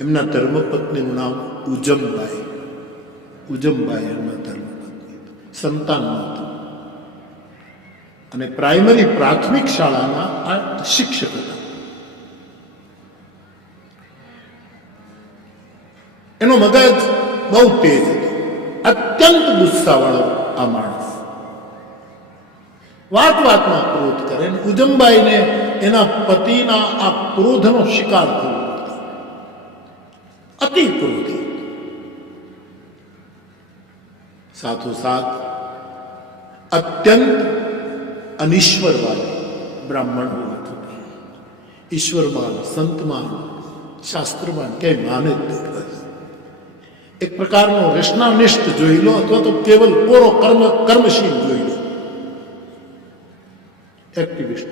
એમના ધર્મપત્નીનું નામ ઉજમબાઈ. ઉજમબાઈ એમના ધર્મપત્ની, સંતાન નહોતું અને પ્રાઇમરી પ્રાથમિક શાળાના આ શિક્ષક હતા. એનો મગજ બહુ તેજ હતો, અત્યંત ગુસ્સાવાળો આ માણસ. વાત વાતમાં ક્રોધ કરે. ઉજમબાઈને એના પતિના આ ક્રોધનો શિકાર થયો, અતિ ક્રોધી. સાથોસાથ અત્યંત અનિશ્વરવાદ બ્રાહ્મણ હોવા છતાં ઈશ્વરવાદ, સંતમાન, શાસ્ત્રવાન ક્યાંય માને જ નથી. એક પ્રકારનો રચનાનિષ્ઠ જોઈ લો અથવા તો કેવલ કોરો કર્મશીલ જોઈ લો, એક્ટિવિસ્ટ.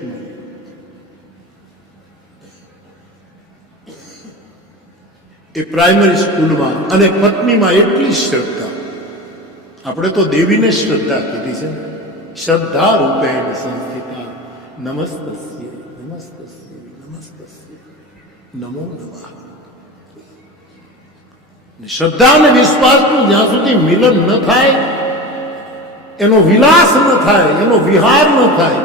એ પ્રાઇમરી સ્કૂલમાં અને પત્નીમાં એટલી શ્રદ્ધા, આપણે તો દેવીને શ્રદ્ધા કીધી છે, શ્રદ્ધા રૂપેણ સંસ્થિતા નમસ્તસ્ય નમસ્તસ્ય નમસ્તસ્ય નમો નમઃ. શ્રદ્ધા અને વિશ્વાસનું જ્યાં સુધી મિલન ન થાય, એનો વિલાસ ન થાય, એનો વિહાર ન થાય,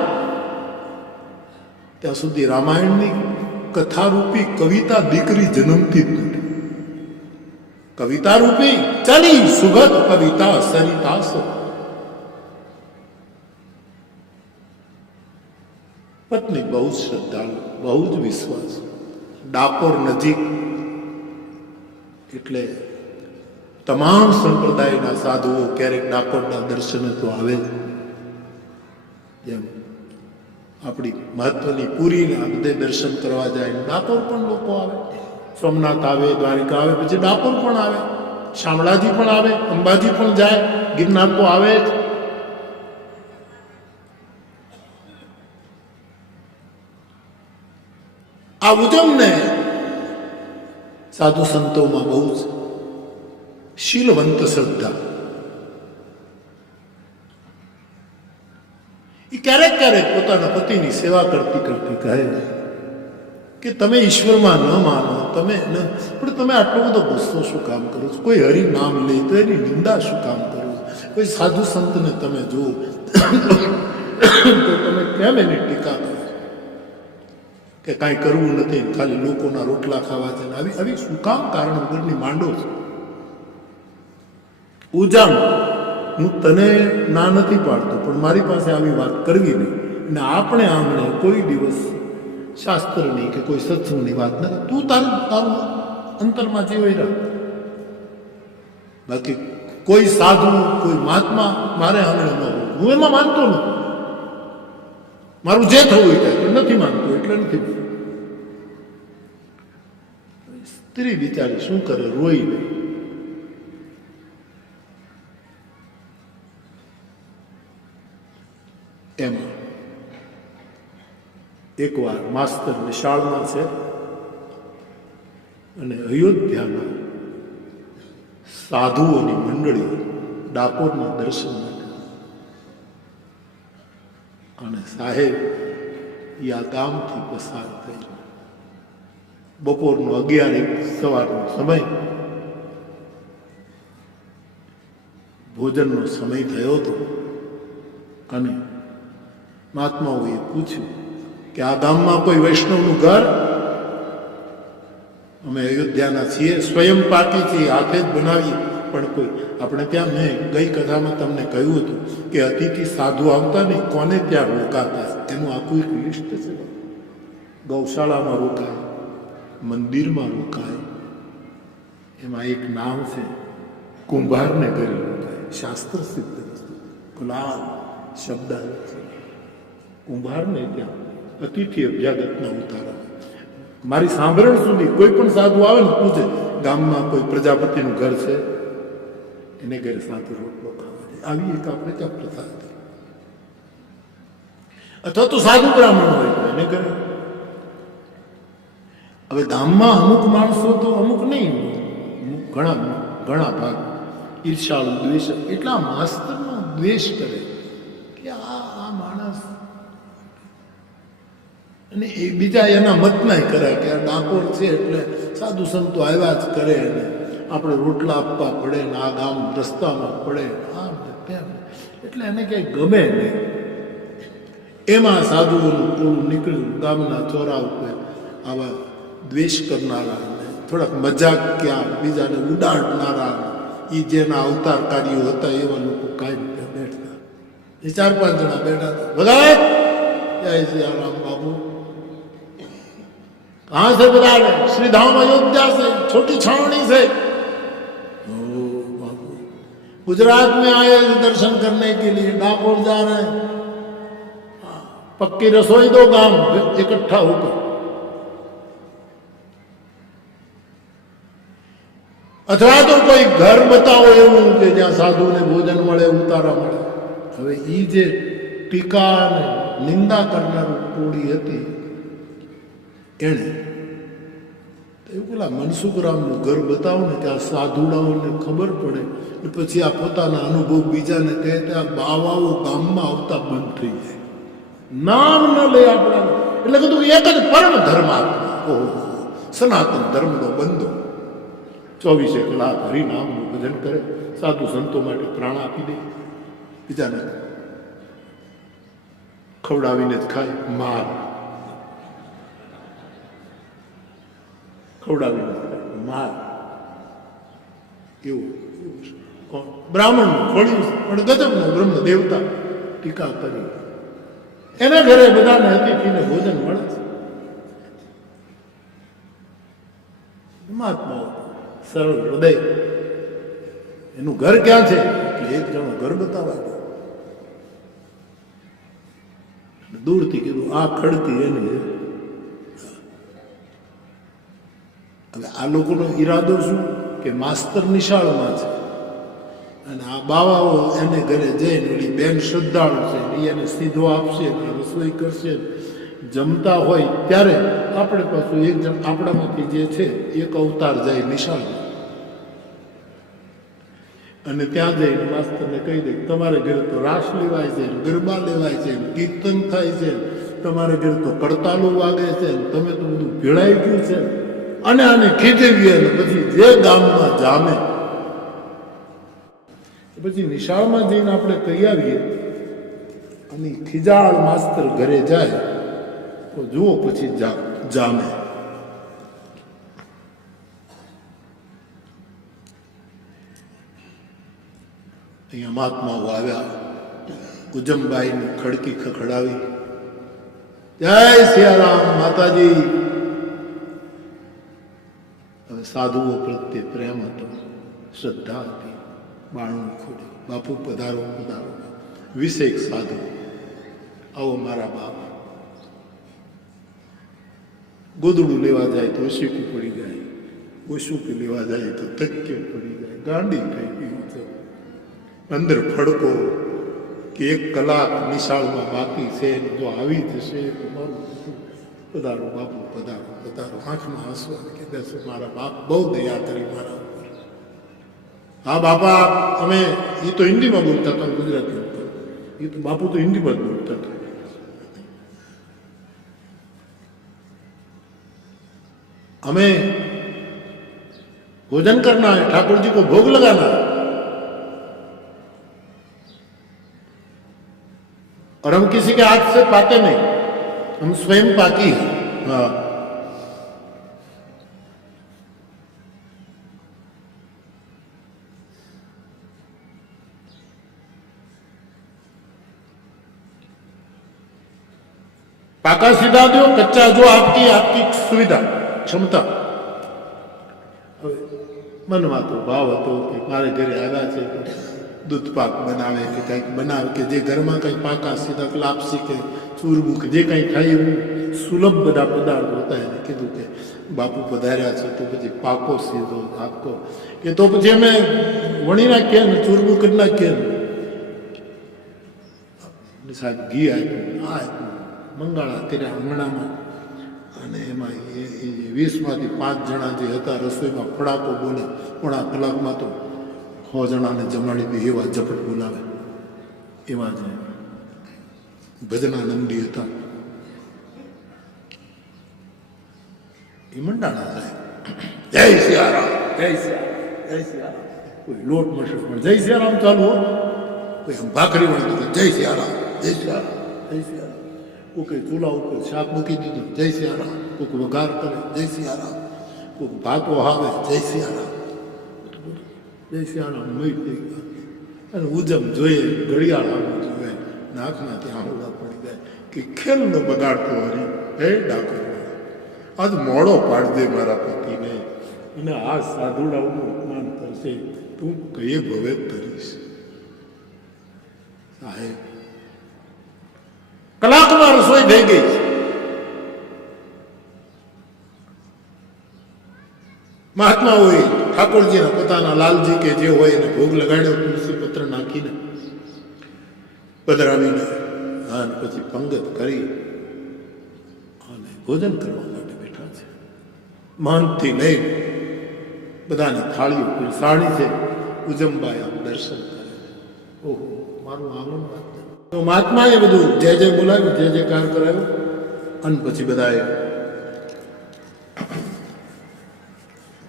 ત્યાં સુધી રામાયણની કથારૂપી કવિતા દીકરી જન્મતી જ નથી. કવિતા રૂપી ચલી સુગત કવિતા સરિતાસો. પત્ની બહુ જ શ્રદ્ધાળુ, બહુ જ વિશ્વાસ. ડાકોર નજીક એટલે તમામ સંપ્રદાયના સાધુઓ ક્યારેક ડાકોરના દર્શને તો આવે જ. જેમ આપણી મહત્વની પુરીના બધે દર્શન કરવા જાય, ડાકોર પણ લોકો આવે. સોમનાથ આવે, દ્વારિકા આવે, પછી ડાકોર પણ આવે, શામળાજી પણ આવે, અંબાજી પણ જાય, ગિરનાર તો આવે જ. આ ઉજમને સાધુ સંતોમાં બહુ જ શીલવંત શ્રદ્ધા. એ ક્યારેક ક્યારેક પોતાના પતિની સેવા કરતી કરતી કહે કે તમે ઈશ્વરમાં ન માનો, તમે પણ તમે આટલો બધો ગુસ્સો શું કામ કરો છો? કોઈ હરિ નામ લે તો એની નિંદા શું કામ કરો છો? કોઈ સાધુ સંતને તમે જુઓ તો તમે કેમ એની ટીકા કરો કે કાંઈ કરવું નથી, ખાલી લોકોના રોટલા ખાવા છે? આવી આવી શું કામ કારણ વગરની માંડો છે? ઉજામ, હું તને ના નથી પાડતો, પણ મારી પાસે આવી વાત કરવી નહીં. અને આપણે આમણે કોઈ દિવસ શાસ્ત્રની કે કોઈ સત્સંગની વાત નથી. તું તારું અંતરમાં જે હોય રાખ. બાકી કોઈ સાધુ, કોઈ મહાત્મા મારે આમણે ન હોય, હું એમાં માનતો નથી. મારું જે થવું હોય થાય, પણ નથી માનતો એટલે નથી. સ્ત્રી બિચારી શું કરે, રોઈ નહીં. એમાં એકવાર માસ્તર નિશાળમાં છે અને અયોધ્યાના સાધુઓની મંડળી ડાકોરના દર્શન માટે, અને સાહેબ આ ગામથી પસાર થઈ, બપોરનો 11 સવારનો સમય, ભોજનનો સમય થયો હતો. અને મહાત્માઓએ પૂછ્યું કે આ ગામમાં કોઈ વૈષ્ણવનું ઘર? અમે અયોધ્યાના છીએ, સ્વયં પાકી છીએ, હાથે જ બનાવીએ, પણ કોઈ આપણે ત્યાં, મેં ગઈ કથામાં તમને કહ્યું હતું કે અતિથિ સાધુ આવતા નહીં, કોને ત્યાં રોકાતા, એનું આખું એક લિસ્ટ છે. ગૌશાળામાં રોકાય, મંદિરમાં રોકાય, એમાં એક નામ છે કુંભારને ઘરે રોકાય. શાસ્ત્ર સિદ્ધ વસ્તુ, કુલાલ શબ્દ છે. કુંભારને ત્યાં અતિથિ અભ્યાગતના ઉતારા. મારી સાંભળણ સુધી કોઈ પણ સાધુ આવે ને પૂછે, ગામમાં કોઈ પ્રજાપતિનું ઘર છે, એને ઘરે સાથે રોટલો ખાવા જાય. આવી એક આપણે ત્યાં પ્રથા હતી. અથવા તો સાધુ બ્રાહ્મણ હોય તો એને ઘરે. હવે ગામમાં અમુક માણસો તો, અમુક નહીં, ઘણા ભાગ ઈર્ષાળુ, દ્વેષ, એટલા માસ્તરનો દ્વેષ કરે કે આ માણસ, અને એ બીજા એના મતનાય કરે કે આ ડાકોર છે એટલે સાધુ સંતો આવ્યા જ કરે ને આપણે રોટલા આપવા પડે ને આ ગામ રસ્તામાં પડે આમ ને તેમ, એટલે એને કંઈ ગમે નહીં. એમાં સાધુઓનું ટોળું નીકળ્યું ગામના ચોરા ઉપર આવા દ્વેષ કરનારા ને થોડાક મજાક ક્યાં બીજાને ઉડાડનારા એ જેના અવતારકારીઓ હતા એવા લોકો કાંઈ બેઠતા. એ 4-5 જણા બેઠા હતા. ભગત જય સિયારામ બાબુ, कहाँ से बता रहे? श्री धाम अयोध्या से, छोटी छावनी से. ओ बाबू, गुजरात में आए दर्शन करने के लिए, डाकोर जा रहे हैं. पक्की रसोई दो गांव इकट्ठा होकर. अथवा तो कोई घर बताओ એવું કે જ્યાં સાધુને ભોજન મળે, ઉતારા મળે. હવે ઈ જે ટીકા અને નિંદા કરનારું ટોળી હતી એણે એવું પેલા મનસુખરામનું ઘર બતાવો ને ત્યાં સાધુડાઓને ખબર પડે ને પછી આ પોતાના અનુભવ બીજાને કહે ત્યાં બાવાઓ ગામમાં આવતા બંધ થઈ જાય, નામ ન લે આપણા. એટલે કીધું એક જ પરમ ધર્માત્મા, ઓહો સનાતન ધર્મનો બંધો 24 કલાક હરિનામનું ભજન કરે, સાધુ સંતો માટે પ્રાણ આપી દે, બીજાને ખવડાવીને જ ખાય, માર ખવડાવીને માર. એવું બ્રાહ્મણ ખોળ્યું પણ ગજબનો બ્રહ્મ દેવતા ટીકા કરી. એના ઘરે બધાને અતિથિને ભોજન મળે છે. મહાત્માઓ સરળ હૃદય, એનું ઘર ક્યાં છે એટલે એક જણો ઘર બતાવવા ગયો. દૂરથી કીધું આ ખડતી એની. હવે આ લોકોનો ઈરાદો શું કે માસ્તર નિશાળમાં છે અને આ બાવાઓ એને ઘરે જઈને ઓલી બેન શ્રદ્ધાળુ છે એને સીધો આપશે, રસોઈ કરશે. જમતા હોય ત્યારે આપણે પાછું એક જણ આપણામાંથી જે છે એક અવતાર જાય નિશાળ અને ત્યાં જઈને માસ્તરને કહી દે તમારે ઘરે તો રાસ લેવાય છે, ગરબા લેવાય છે, કીર્તન થાય છે, તમારે ઘરે તો કડતાલો વાગે છે, તમે તો બધું ભેળાઈ ગયું છે. અને આને ખીજવીએ અને પછી જે ગામમાં જામે પછી નિશાળમાં જઈને આપણે કહી આવીએ અને ખીજાળ માસ્તર ઘરે જાય તો જુઓ પછી જામે. અહીંયા મહાત્માઓ આવ્યા, ઉજમબાઈની ખડકી ખખડાવી, જય સિયારામ માતાજી. હવે સાધુઓ પ્રત્યે પ્રેમ હતો, શ્રદ્ધા હતી. બાણું ખોલ્યું, બાપુ પધારો પધારો. 20 સાધુ, આવો મારા બાપ. ગોદડું લેવા જાય તો ઓશીકું પડી જાય, ઓશીકું લેવા જાય તો તક્કે પડી જાય, ગાંડી થઈ ગયું છે. અંદર ફડકો કે 1 કલાક નિશાળમાં બાકી છે, જો આવી જશે તો મારું પધારો બાપુ પધારો પધારો. આંખમાં હસવા કે બેસો મારા બાપ બહુ દયા કરી મારા ઉપર. હા બાપા, અમે એ તો હિન્દીમાં બોલતા હતા, ગુજરાતી હતા. એ તો બાપુ તો હિન્દીમાં જ બોલતા હતા. हमें भोजन करना है, ठाकुर जी को भोग लगाना है और हम किसी के हाथ से पाते नहीं, हम स्वयं पाकी हैं. हाँ, पाका सीधा दो, कच्चा जो आपकी आपकी सुविधा क्षमता. હવે મનમાં તો ભાવ હતો કે મારે ઘરે આવ્યા છે તો દૂધ પાક બનાવે કે કંઈક બનાવે કે જે ઘરમાં કંઈ પાકા સીધા લાપસી કે ચૂરમું કે જે કંઈ થાય એવું સુલભ બધા પદાર્થો હતા. એને કીધું કે બાપુ પધાર્યા છે તો પછી પાકો સીધો આપતો કે તો પછી અમે વણી નાખીએ ને ચૂરમું કરી નાખીએ ને સાહેબ ઘી આપ્યું, આ આપ્યું, મંગાળા કર્યા આંગણામાં. અને એમાં એ 20માંથી 5 જણા જે હતા રસોઈમાં ફડાકો બોલે, 1.5 કલાકમાં તો 100 જણાને જમાડી દે એવા ઝપટ બોલાવે. એવા જે ભજનાનંદી હતા એ મંડાણા સાહેબ. જય સિયારામ. જય સિયારામ, જય સિયારામ. કોઈ લોટ મળશે પણ જય સિયારામ ચાલુ હો. કોઈ આમ ભાખરી વળી દીધું જય સિયારામ, જય સિયારામ, જય સિયારામ. કોઈ ચૂલા ઉપર શાક મૂકી દીધું જય સિયારામ. કોઈ વઘાર કરે જય સિયારામ. કોઈ ભાત વહાવે જય સિયારામ. જય સિયારામ મય થઈ ગયા. અને ઉજમ જોઈએ ઘડિયાળ આવવું જોઈએ નાકમાંથી આંગળા પડી જાય કે ખેલનો બગાડતો હરી હે ડાકર આજ મોડો પાડ દે મારા પતિને અને આ સાધુડાઓનું અપમાન કરશે તું કયે ભવે તરીશ. સાહેબ કલાકમાં રસોઈ થઈ ગઈ. મહાત્મા હોય ઠાકોરજીના પોતાના લાલજી કે જે હોય એને ભોગ લગાડ્યો તુલસી પત્ર નાખીને પધરાવીને અને પછી પંગત કરી અને ભોજન કરવા માટે બેઠા છે. મહંતથી લઈ બધાની થાળીઓ પીરસાણી છે. ઉજમબાઈ આમ દર્શન કરે છે. ઓહો મારું આંગણ વાત તો મહાત્માએ બધું જય જય બોલાવ્યું, જય જયકાર કરાવ્યો અને પછી બધાએ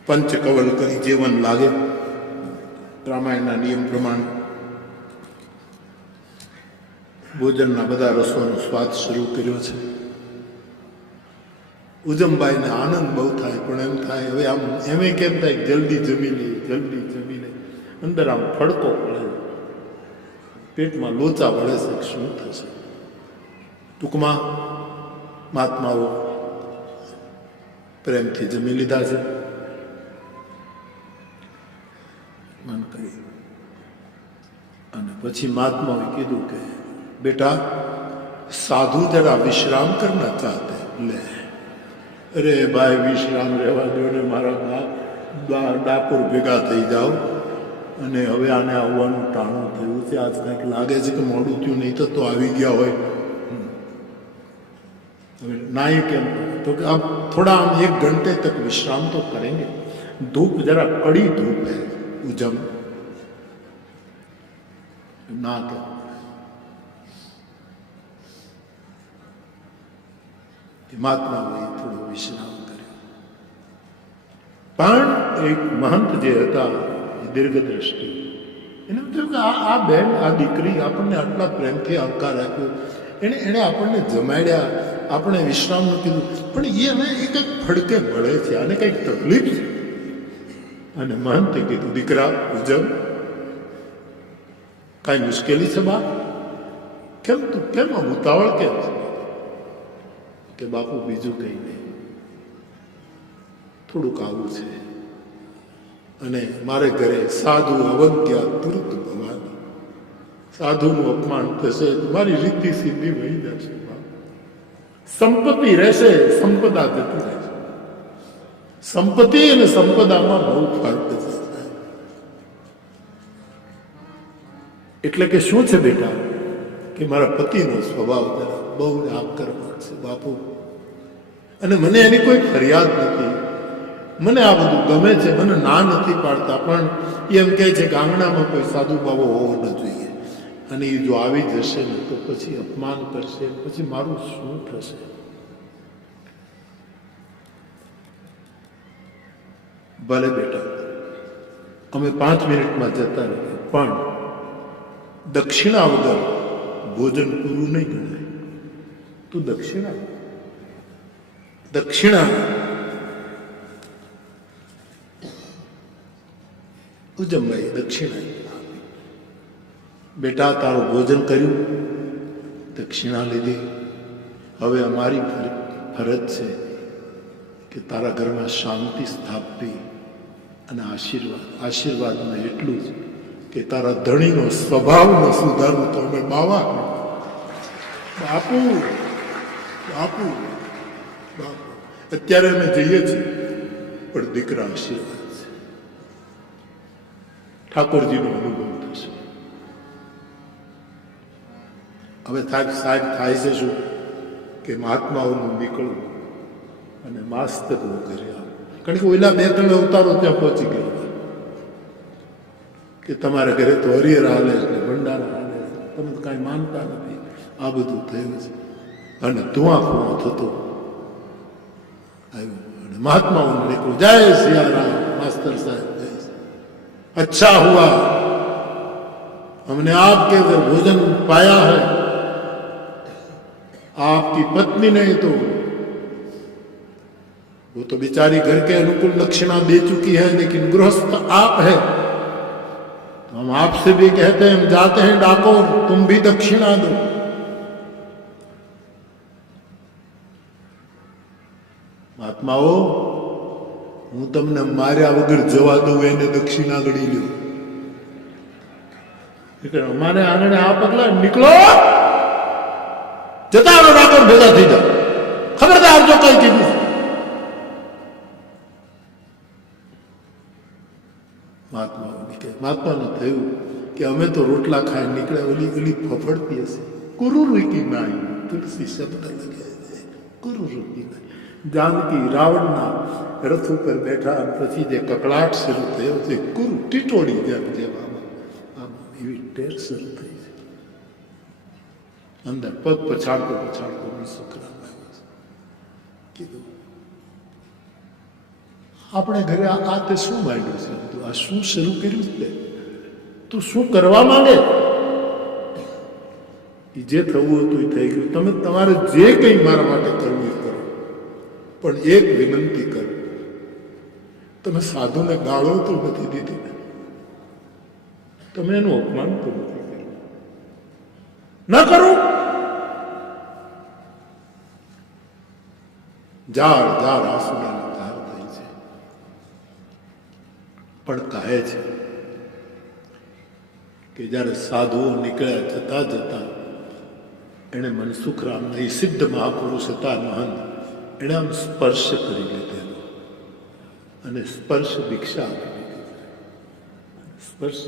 પંચકવલ કરી જીવન લાગે રામાયણના નિયમ પ્રમાણે ભોજનના બધા રસોનો સ્વાદ શરૂ કર્યો છે. ઉજમબાઈને આનંદ બહુ થાય પણ એમ થાય હવે આમ એમે કેમ થાય જલ્દી જમી લે, જલ્દી જમી લે. અંદર આમ ફડકો પડે, પેટમાં લોચા વળે છે, શું થશે. ટૂંકમાં મહાત્માઓ પ્રેમથી જમી લીધા છે. મન કરી અને પછી મહાત્માએ કીધું કે બેટા સાધુ જરા વિશ્રામ કરના ચાહતે. લે અરે ભાઈ વિશ્રામ રહેવા દો ને મારા ડાકોર ભેગા થઈ જાઓ અને હવે આને આવવાનું ટાણું થયું છે. આજ કંઈક લાગે છે કે મોડું થયું, નહીં તો આવી ગયા હોય. હવે નાઈ કેમ તો કે आप थोड़ा हम 1 घंटे तक विश्राम तो करेंगे. धूप जरा कड़ी धूप है उजम ना क्या મહાત્માઓએ થોડો વિશ્રામ કર્યો. પણ એક મહંત જે હતા એ દીર્ઘદ્રષ્ટિ એને થયું કે આ બેન, આ દીકરી આપણને આટલા પ્રેમથી આવકાર આપ્યો, એણે આપણને જમાડ્યા, આપણે વિશ્રામનું કીધું, પણ એ હવે એ કંઈક ફડકે મળે છે, આને કંઈક તકલીફ છે. અને મહંતે કીધું દીકરા ઉજમ કાંઈ મુશ્કેલી છે બા? કેમ તું કેમ આમ ઉતાવળ કેમ છે? કે બાપુ બીજું કંઈ નહીં, થોડુંક આવું છે અને મારે ઘરે સાધુ અવજ્ઞા તુરત ભવાની, સાધુનું અપમાન થશે તો મારી રીતિ સિદ્ધિ વહી જશે. સંપત્તિ રહેશે, સંપદા જતી રહેશે. સંપત્તિ અને સંપદામાં બહુ ફરક છે. એટલે કે શું છે બેટા કે મારા પતિનો સ્વભાવ જરા બહુ આક્રમક છે બાપુ, અને મને એની કોઈ ફરિયાદ નથી. મને આ બધું ગમે છે, મને ના નથી પાડતા, પણ એમ કહે છે કે આંગણામાં કોઈ સાધુ બાબો હોવો ન જોઈએ, અને એ જો આવી જશે ને તો પછી અપમાન કરશે, પછી મારું શું થશે. ભલે બેટા અમે 5 મિનિટમાં જતા રહીએ, પણ દક્ષિણા વગર ભોજન પૂરું નહીં ગણાય. તું દક્ષિણા ઉજમભાઈ દક્ષિણા બેટા તારું ભોજન કર્યું, દક્ષિણા લીધી. હવે અમારી ફરજ છે કે તારા ઘરમાં શાંતિ સ્થાપવી અને આશીર્વાદમાં એટલું જ કે તારા ધણીનો સ્વભાવનો સુધારવું. તો અમે બાપુ બાપુ બાપુ અત્યારે અમે જઈએ છીએ, પણ દીકરા આશીર્વાદ છે, ઠાકોરજીનો અનુભવ થશે. હવે સાહેબ થાય છે શું કે મહાત્માઓનું નીકળવું અને માસ્તરનું ઘરે આવું. કારણ કે ઓલા 2-3 અવતારો ત્યાં પહોંચી ગયા કે તમારા ઘરે તો હરિહર હાલે છે, ભંડારા હાલે છે, તમે તો કાંઈ માનતા નથી. આ બધું થયું છે અને ધુઆ થતો આવ્યું. અને મહાત્માઓને નીકળ્યું, જય સિયારામ मास्टर साहब, जय सिया। अच्छा हुआ हमने आपके घर भोजन पाया है। आपकी पत्नी ने तो वो तो बेचारी घर के अनुकूल दक्षिणा दे चुकी है, लेकिन गृहस्थ आप है तो हम आपसे भी कहते हैं, हम जाते हैं डाकोर, तुम भी दक्षिणा दो। महात्माओ, હું તમને માર્યા વગર જવા દઉં, એને દક્ષિણા ગણી લ્યો। અમારે આંગણે આ પગલા નીકળો, જતા રહો, ડાકોર ભેગા થઈ જાઓ, ખબરદાર જો કઈ કીધું। મહાત્માને થયું કે અમે તો રોટલા ખાઈ નીકળ્યા, ઓલી ઓલી ફફડતી હશે, કુરુરુકી નાઈ, તુલસી શબ્દ લગે, કુરુરુકી નાઈ। જાનકી રાવણના રથ ઉપર બેઠા, પછી જે કકળાટ શરૂ થયો છે, કુરુ ટીટોડી જેમ આમ એવી ટેર શરૂ થઈ છે। અંદર પગ પછાડતો પછાડતો શુક્રામ આવ્યો છે, કીધું આપણે ઘરે આ તે શું માંડ્યું છે, તું આ શું શરૂ કર્યું છે, તું શું કરવા માંગે? એ જે થવું હતું એ થઈ ગયું, તમે તમારે જે કંઈ મારા માટે કરવું એ કરો, પણ એક વિનંતી કરું, તમે સાધુને ગાળો તો નથી દીધી ને, તમે એનું અપમાન તો નથી કર્યું, ન કરું। જાળ જાળ આંસુડાની ધાર થઈ છે, પણ કહે છે કે જ્યારે સાધુઓ નીકળ્યા જતા જતા એણે મનસુખરામના એ સિદ્ધ મહાપુરુષ હતા મહંત, એણે આમ સ્પર્શ કરી લીધેલો અને સ્પર્શ દીક્ષા આપી દીધી। સ્પર્શ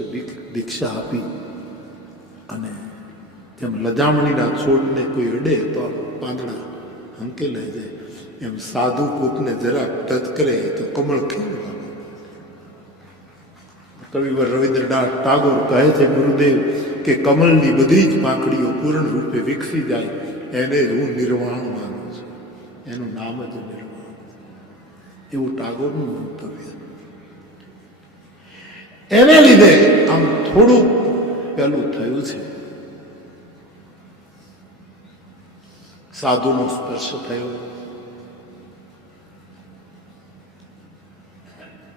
દીક્ષા આપી અને જેમ લજામણીના છોડને કોઈ અડે તો પાંદડા હંકેલાઈ જાય, એમ સાધુ કોકને જરાક ટચ કરે તો કમળ ખીલવાનું। કવિવર રવિન્દ્રનાથ ટાગોર કહે છે, ગુરુદેવ કે કમળની બધી જ પાંખડીઓ પૂર્ણ રૂપે વિકસી જાય, એને જ હું નિર્વાણ માનું છું, એનું નામ જ નિર્વાણ, એવું ટાગોરનું મંતવ્ય। એને લીધે આમ થોડું પેલું થયું છે, સાધુનો સ્પર્શ થયો,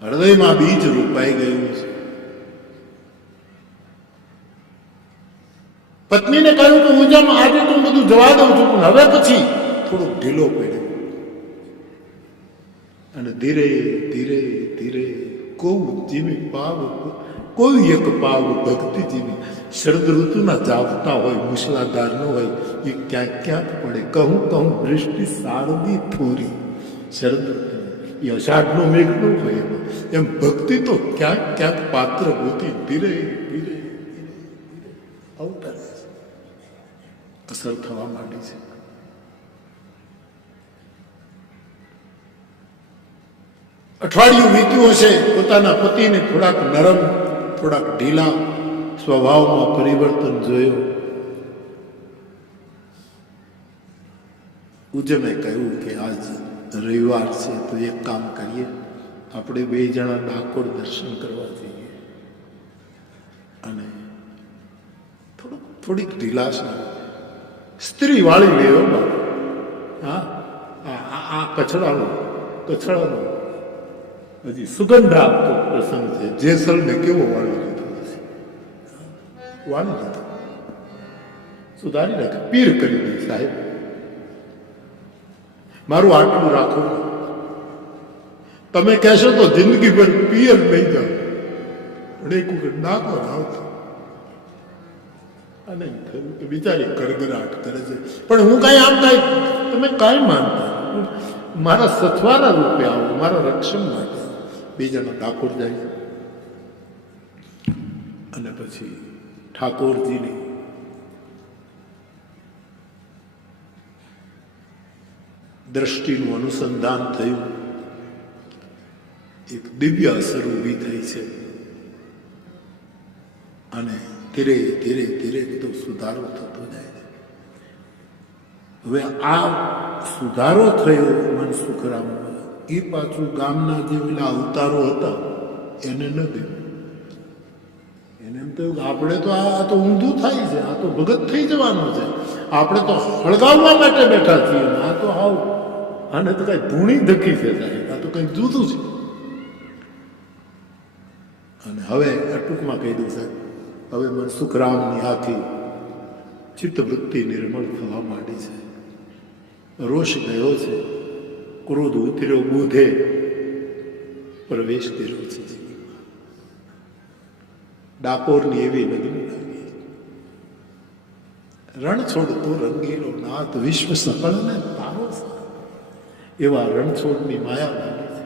હૃદયમાં બીજ રોપાઈ ગયું છે। પત્નીને કહ્યું કે હું જેમ આજે તું બધું જવા દઉં છું, પણ હવે પછી થોડોક ઢીલો પડ્યો અને ધીરે ધીરે ધીરે કોઈ જીવી પાવ, કોઈ એક પાવ ભક્તિ જીવી શરદ ઋતુના જાપતા હોય, મુશળાધાર ન હોય, એ ક્યાંક ક્યાંક પડે। કહું કહું દૃષ્ટિ શારદી થોરી, શરદ એ અષાઢનો મેઘ ન હોય એમાં, એમ ભક્તિ તો ક્યાંક ક્યાંક પાત્ર હોતી ધીરે ધીરે ધીરે ધીરે અવતરે છે, અસર થવા માંડી છે। અઠવાડિયું વીત્યું હશે, પોતાના પતિને થોડાક નરમ, થોડાક ઢીલા સ્વભાવમાં પરિવર્તન જોયો। ઉજમે કહ્યું કે આજ રવિવાર છે તો એક કામ કરીએ, આપણે બે જણા ડાકોર દર્શન કરવા જઈએ અને થોડીક ઢીલાશ સ્ત્રી વાળી લેવો બાપ, હા આ કચડાનો હજી સુગંધ આપતો પ્રસંગ છે, જેસલને કેવો વાળી લીધો હશે, વાળી લીધો, સુધારી રાખે, પીર કરી દે સાહેબ, મારું આટલું રાખો, તમે કહેશો તો જિંદગીભર પિયર નહીં જાઓ, પણ એક વખત ડાકોર આવતો। અને થયું કે બિચારી ગડગડાટ કરે છે, પણ હું કાંઈ આમ કાંઈ તમે કાંઈ માનતા, મારા સથવારા રૂપે આવો, મારા રક્ષણ માટે। બે જણા ડાકોર જાય અને પછી ઠાકોરજીની દ્રષ્ટિનું અનુસંધાન થયું, એક દિવ્ય અસર ઊભી થઈ છે અને ધીરે ધીરે ધીરે બધો સુધારો થતો જાય છે। હવે આ સુધારો થયો મનસુખરામમાં, એ પાછું ગામના જે ઓલા અવતારો હતા એને ન ગયું. એને એમ થયું કે આપણે તો આ તો ઊંધું થાય છે, આ તો ભગત થઈ જવાનું છે, આપણે તો હળગાવવા માટે બેઠા છીએ, આ તો હાવ આને તો કઈ ધૂણી ધકી છે સાહેબ, આ તો કંઈક જુદું છે. અને હવે ટૂંકમાં કહી દઉં સાહેબ, હવે મનસુખરામની આખી ચિત્તવૃત્તિ નિર્મળ થવા માંડી છે. રોષ ગયો છે, ક્રોધ ઉતર્યો, બુધે પ્રવેશ કર્યો છે જીવનમાં. ડાકોરની એવી લગ્ન લાગી, રણ છોડતો રંગીલો નાથ, વિશ્વ સફળ ને તારો સાથ, એવા રણછોડની માયા લાગી છે.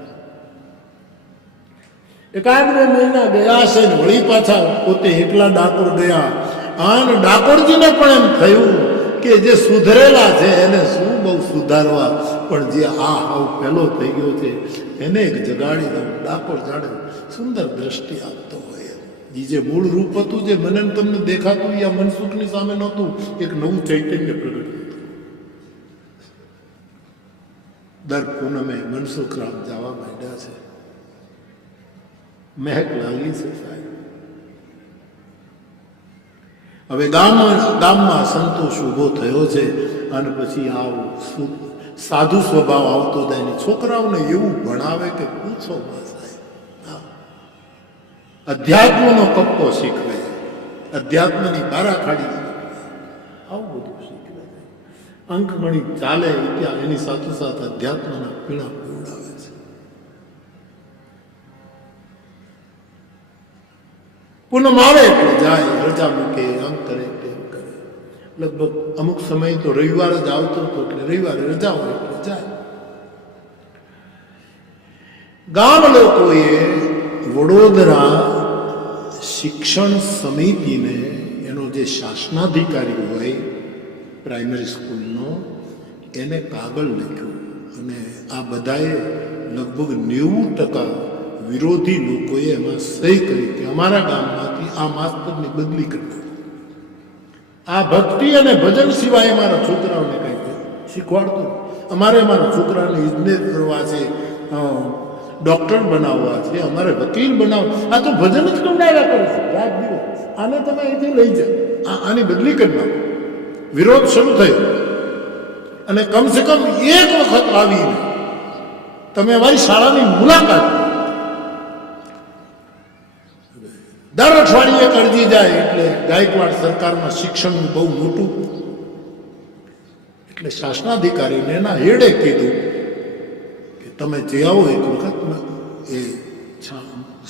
એકાદ બે મહિના ગયા છે ને વળી પાછા પોતે એકલા ડાકોર ગયા. અને ડાકોરજીને પણ એમ થયું કે જે સુધરેલા છે એને શું બહુ સુધારવા, પણ જે આ હાવ પહેલો થઈ ગયો છે એને એક જગાડી દઉં. ડાકોર જાણે સુંદર દ્રષ્ટિ આપતો હોય, એ જે મૂળ રૂપ હતું, જે મને તમને દેખાતું, એ આ મનસુખની સામે નહોતું, એક નવું ચૈતન્ય પ્રગટ હતું. દર પૂનમે મનસુખરામ જવા માંડ્યા છે. મહેક લાગી છે સાહેબ. હવે ગામમાં સંતોષ ઉભો થયો છે. અને પછી આવું સાધુ સ્વભાવ આવતો જાય. છોકરાઓને એવું ભણાવે કે પૂછો માં સાહેબ. અધ્યાત્મનો કપ્પો શીખવે, અધ્યાત્મની બારાખાડી, આવું બધું શીખવે. અંક ગણિત ચાલે ત્યાં એની સાથોસાથ અધ્યાત્મના પીણા પીવડાવે છે. પૂનમ આવે એટલે જાય, રજા મૂકે, અંક કરે, તેમ કરે. લગભગ અમુક સમય તો રવિવાર જ આવતો હતો, એટલે રવિવારે રજા હોય એટલે જાય. ગામ લોકોએ વડોદરા શિક્ષણ સમિતિને, એનો જે શાસનાધિકારી હોય પ્રાઇમરી સ્કૂલનો, એને કાગળ લખ્યું. અને આ બધાએ લગભગ 90% વિરોધી લોકોએ એમાં સહી કરી કે અમારા ગામમાંથી આ માસ્તરની બદલી કરી. આ ભક્તિ અને ભજન સિવાય અમારા છોકરાઓને કંઈ શીખવાડતું. અમારે અમારા છોકરાને ઇજનેર કરવા છે, ડૉક્ટર બનાવવા છે, અમારે વકીલ બનાવવા. આ તો ભજન જ કંડાવ્યા કરે છે રાત દિવસ. આને તમે અહીંથી લઈ જાઓ, આની બદલી કરી નાખો. વિરોધ શરૂ થયો. અને કમસે કમ એક વખત આવીને તમે અમારી શાળાની મુલાકાત, દર અઠવાડિયે અરજી જાય. એટલે ગાયકવાડ સરકારમાં શિક્ષણનું બહુ મોટું, એટલે શાસનાધિકારીને એના હેડે કીધું કે તમે જે આવો એક વખત એ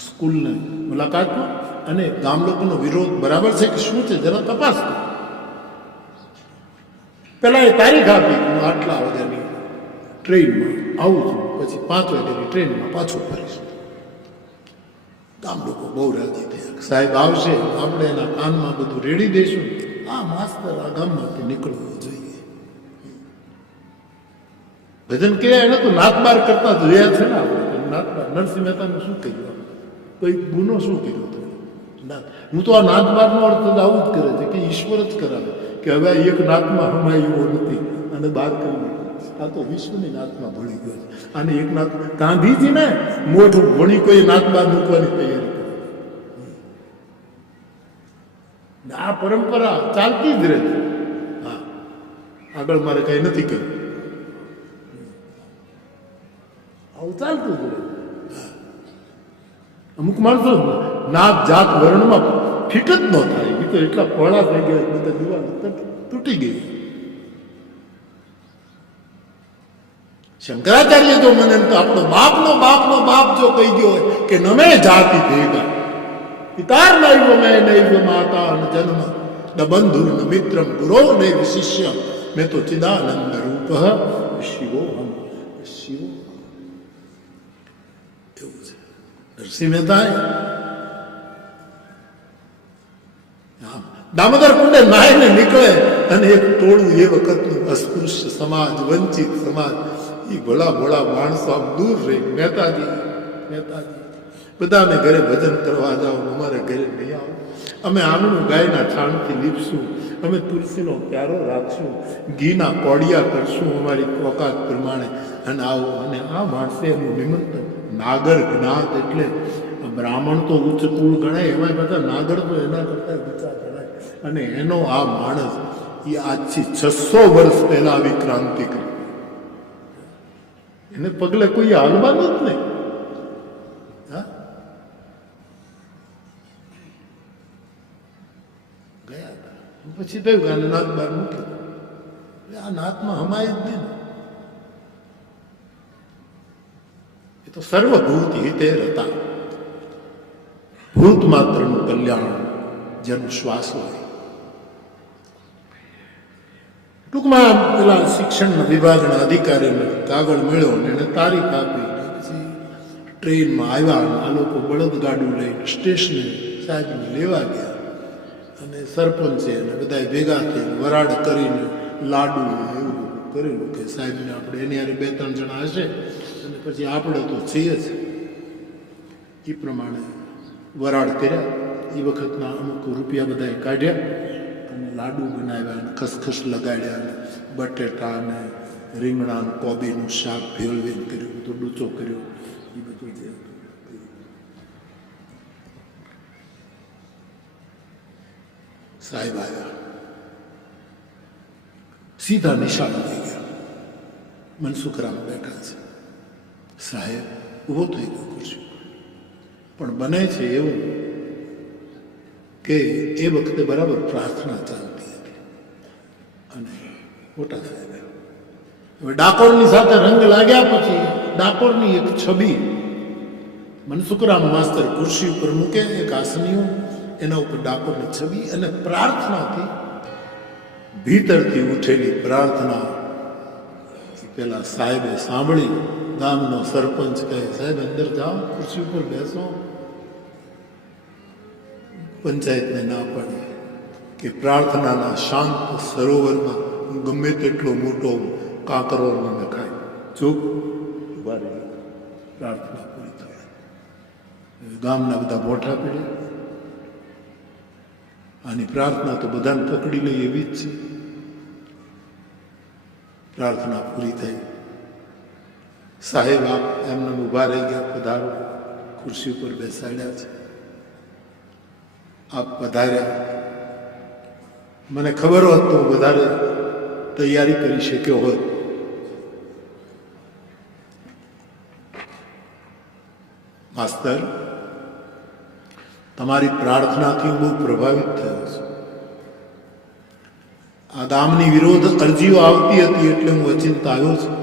સ્કૂલને મુલાકાતમાં, અને ગામ લોકોનો વિરોધ બરાબર છે કે શું છે જરા તપાસ કરો. પહેલાં એ તારીખ આપી, હું આટલા વાગ્યાની ટ્રેનમાં આવું છું, પછી 5 વાગ્યાની ટ્રેનમાં પાછો ફરીશ. ગામ લોકો બહુ રાજી થયા, સાહેબ આવશે, આપણે એના કાનમાં બધું રેડી દઈશું. આ માસ્તર આ ગામમાંથી નીકળવું જોઈએ. ભજન કે એને તો નાત બાર કરતા જોયા છે ને આપણે. નાત બાર નરસિંહ મહેતાનું શું કર્યું, કોઈ ગુનો શું કર્યો હતો? હું તો આ નાત બારનો અર્થ જ આવું જ કરે છે કે ઈશ્વર જ કરાવે કે હવે એક નાતમાં હમાય એવો નથી અને બહાર કરી નાખ્યો. આ તો વિશ્વની નાતમાં ભણી ગયો છે. અને એક નાત ગાંધીજીને મોઢું ભણી કોઈ નાત બાર મૂકવાની તૈયારી કરી. આ પરંપરા ચાલતી જ રહે છે. હા, આગળ મારે કઈ નથી કર્યું, આવું ચાલતું જ રહે. અમુક માણસો નાત જાત વર્ણમાં ફિટ જ ન થાય. એ તો એટલા પહોળા થઈ ગયા, બધા દિવાલ તૂટી ગઈ. શંકરાચાર્ય તો મને તો આપણો બાપનો બાપ જો કહી ગયો હોય કે નમે જાતિ ભેગા પિતાર નૈવ મેં નૈવ માતા ન જન્મ ન બંધુ ન મિત્રમ ગુરો નૈવ શિષ્ય મેં તો ચિદાનંદ રૂપ શિવોહમ શિવો. એવું છે. નરસિંહ મહેતા દામોદર કુંડે નાહીને નીકળે અને એક ટોળું એ વખતનું અસ્પૃશ્ય સમાજ, વંચિત સમાજ, એ ભોળા માણસો આમ દૂર રહી. મહેતાજી બધા અમે ઘરે ભજન કરવા જાઓ, અમારે ઘરે નહીં આવો. અમે આંગણું ગાયના છાણથી લીપશું, અમે તુલસીનો પ્યારો રાખશું, ઘીના કોડિયા કરશું અમારી ઓકાત પ્રમાણે. અને આવો અને આ માણસે એનું નિમંત્રણ. નાગર જ્ઞાત એટલે બ્રાહ્મણ તો ઉચ્ચ કુળ ગણાય, એમાં બધા નાગર તો એના કરતા ઊંચા ગણાય. અને એનો આ માણસ એ આજથી 600 વર્ષ પહેલા આવી ક્રાંતિ કરી. એને પગલે કોઈ હાલવાનું જ નહીં. હા, ગયા પછી થયું કે આને નાત બહાર મૂક્યો. આ નાતમાં હમાય જ નહીં. એ તો સર્વભૂત હિતે રતા, ભૂત માત્રનું કલ્યાણ જેનો શ્વાસ હોય. ટૂંકમાં પેલા શિક્ષણ વિભાગના અધિકારીને કાગળ મળ્યો ને એને તારીખ આપી. પછી ટ્રેનમાં આવ્યા. આ લોકો બળદગાડું લઈને સ્ટેશને સાહેબને લેવા ગયા. અને સરપંચે અને બધા ભેગા થઈને વરાડ કરીને લાડુ એવું કરેલું કે સાહેબને આપણે એની હારે 2-3 જણા હશે અને પછી આપણે તો છીએ જ. એ પ્રમાણે વરાડ કર્યા. એ વખતના અમુક રૂપિયા બધાએ કાઢ્યા અને લાડુ બનાવ્યા અને ખસખસ લગાડ્યા અને બટેટા અને રીંગણા અને કોબીનું શાક ભેળવીને કર્યું, તો ડૂચો કર્યો. એ બધું જે સાહેબ આવ્યા, સીધા નિશાળ થઈ ગયા. મનસુખરામ બેઠા છે. સાહેબ ઊભો થઈ ગયો ખુરશી. પણ બને છે એવું કે એ વખતે બરાબર પ્રાર્થના ચાલતી હતી અને મોટા સાહેબ હવે ડાકોરની સાથે રંગ લાગ્યા. પછી ડાકોરની એક છબી મનસુખરામ માસ્તર ખુરશી ઉપર મૂકે, એક આસનીઓ, એના ઉપર ડાકોરની છબી અને પ્રાર્થનાથી ભીતરથી ઉઠેલી પ્રાર્થના પેલા સાહેબે સાંભળી. ગામનો સરપંચ કહે, સાહેબ અંદર જાઓ, ખુરશી ઉપર બેસો. પંચાયતને ના પાડી કે પ્રાર્થનાના શાંત સરોવરમાં ગમે તેટલો મોટો કાંકરો ન નખાય. ચૂપ ઉભા રહી. પ્રાર્થના પૂરી થઈ. ગામના બધા મોઢા પડ્યા. આની પ્રાર્થના તો બધાને પકડી લઈ એવી જ છે. પ્રાર્થના પૂરી થઈ. સાહેબ આપ એમને ઊભા રહી ગયા. પધારો. ખુરશી ઉપર બેસાડ્યા છે. આપ પધાર્યા. મને ખબર હોત તો વધારે તૈયારી કરી શક્યો હોત. માસ્તર, તમારી પ્રાર્થનાથી હું બહુ પ્રભાવિત થયો છું. આ ગામની વિરોધ અરજીઓ આવતી હતી એટલે હું અચિંત આવ્યો છું.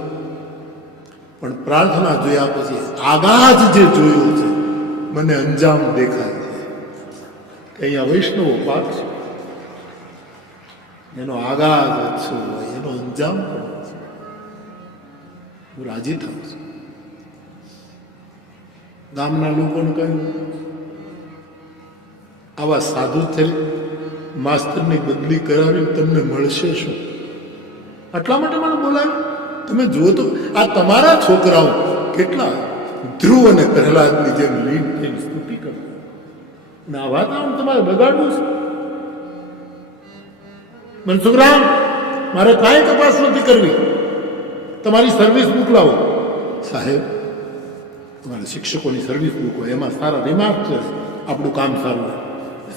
પણ પ્રાર્થના જોયા પછી આગાજ જે જોયું છે મને અંજામ દેખાય છે કે અહીંયા વૈષ્ણવો પાક છે, એનો આગાજ ઓછો હોય, એનો અંજામ પણ છે. હું રાજી થાઉં છું. ગામના લોકોને કહ્યું, આવા સાધુ ચરિત્ર માસ્તરની બદલી કરાવીને તમને મળશે શું? આટલા માટે મને બોલાવ્યું. તમે જુઓ તો આ તમારા છોકરાઓ કેટલા ધ્રુવ અને પ્રહલાદની જેમ લીન થઈને સ્તુતિ કરતા. અને આ વાત આમ તમારે બગાડવું છે? મનસુખરામ, મારે કાંઈ તપાસ નથી કરવી. તમારી સર્વિસ બુક લાવો. સાહેબ, તમારા શિક્ષકોની સર્વિસ બુક હોય, એમાં સારા રિમાર્ક છે, આપણું કામ સારું હોય.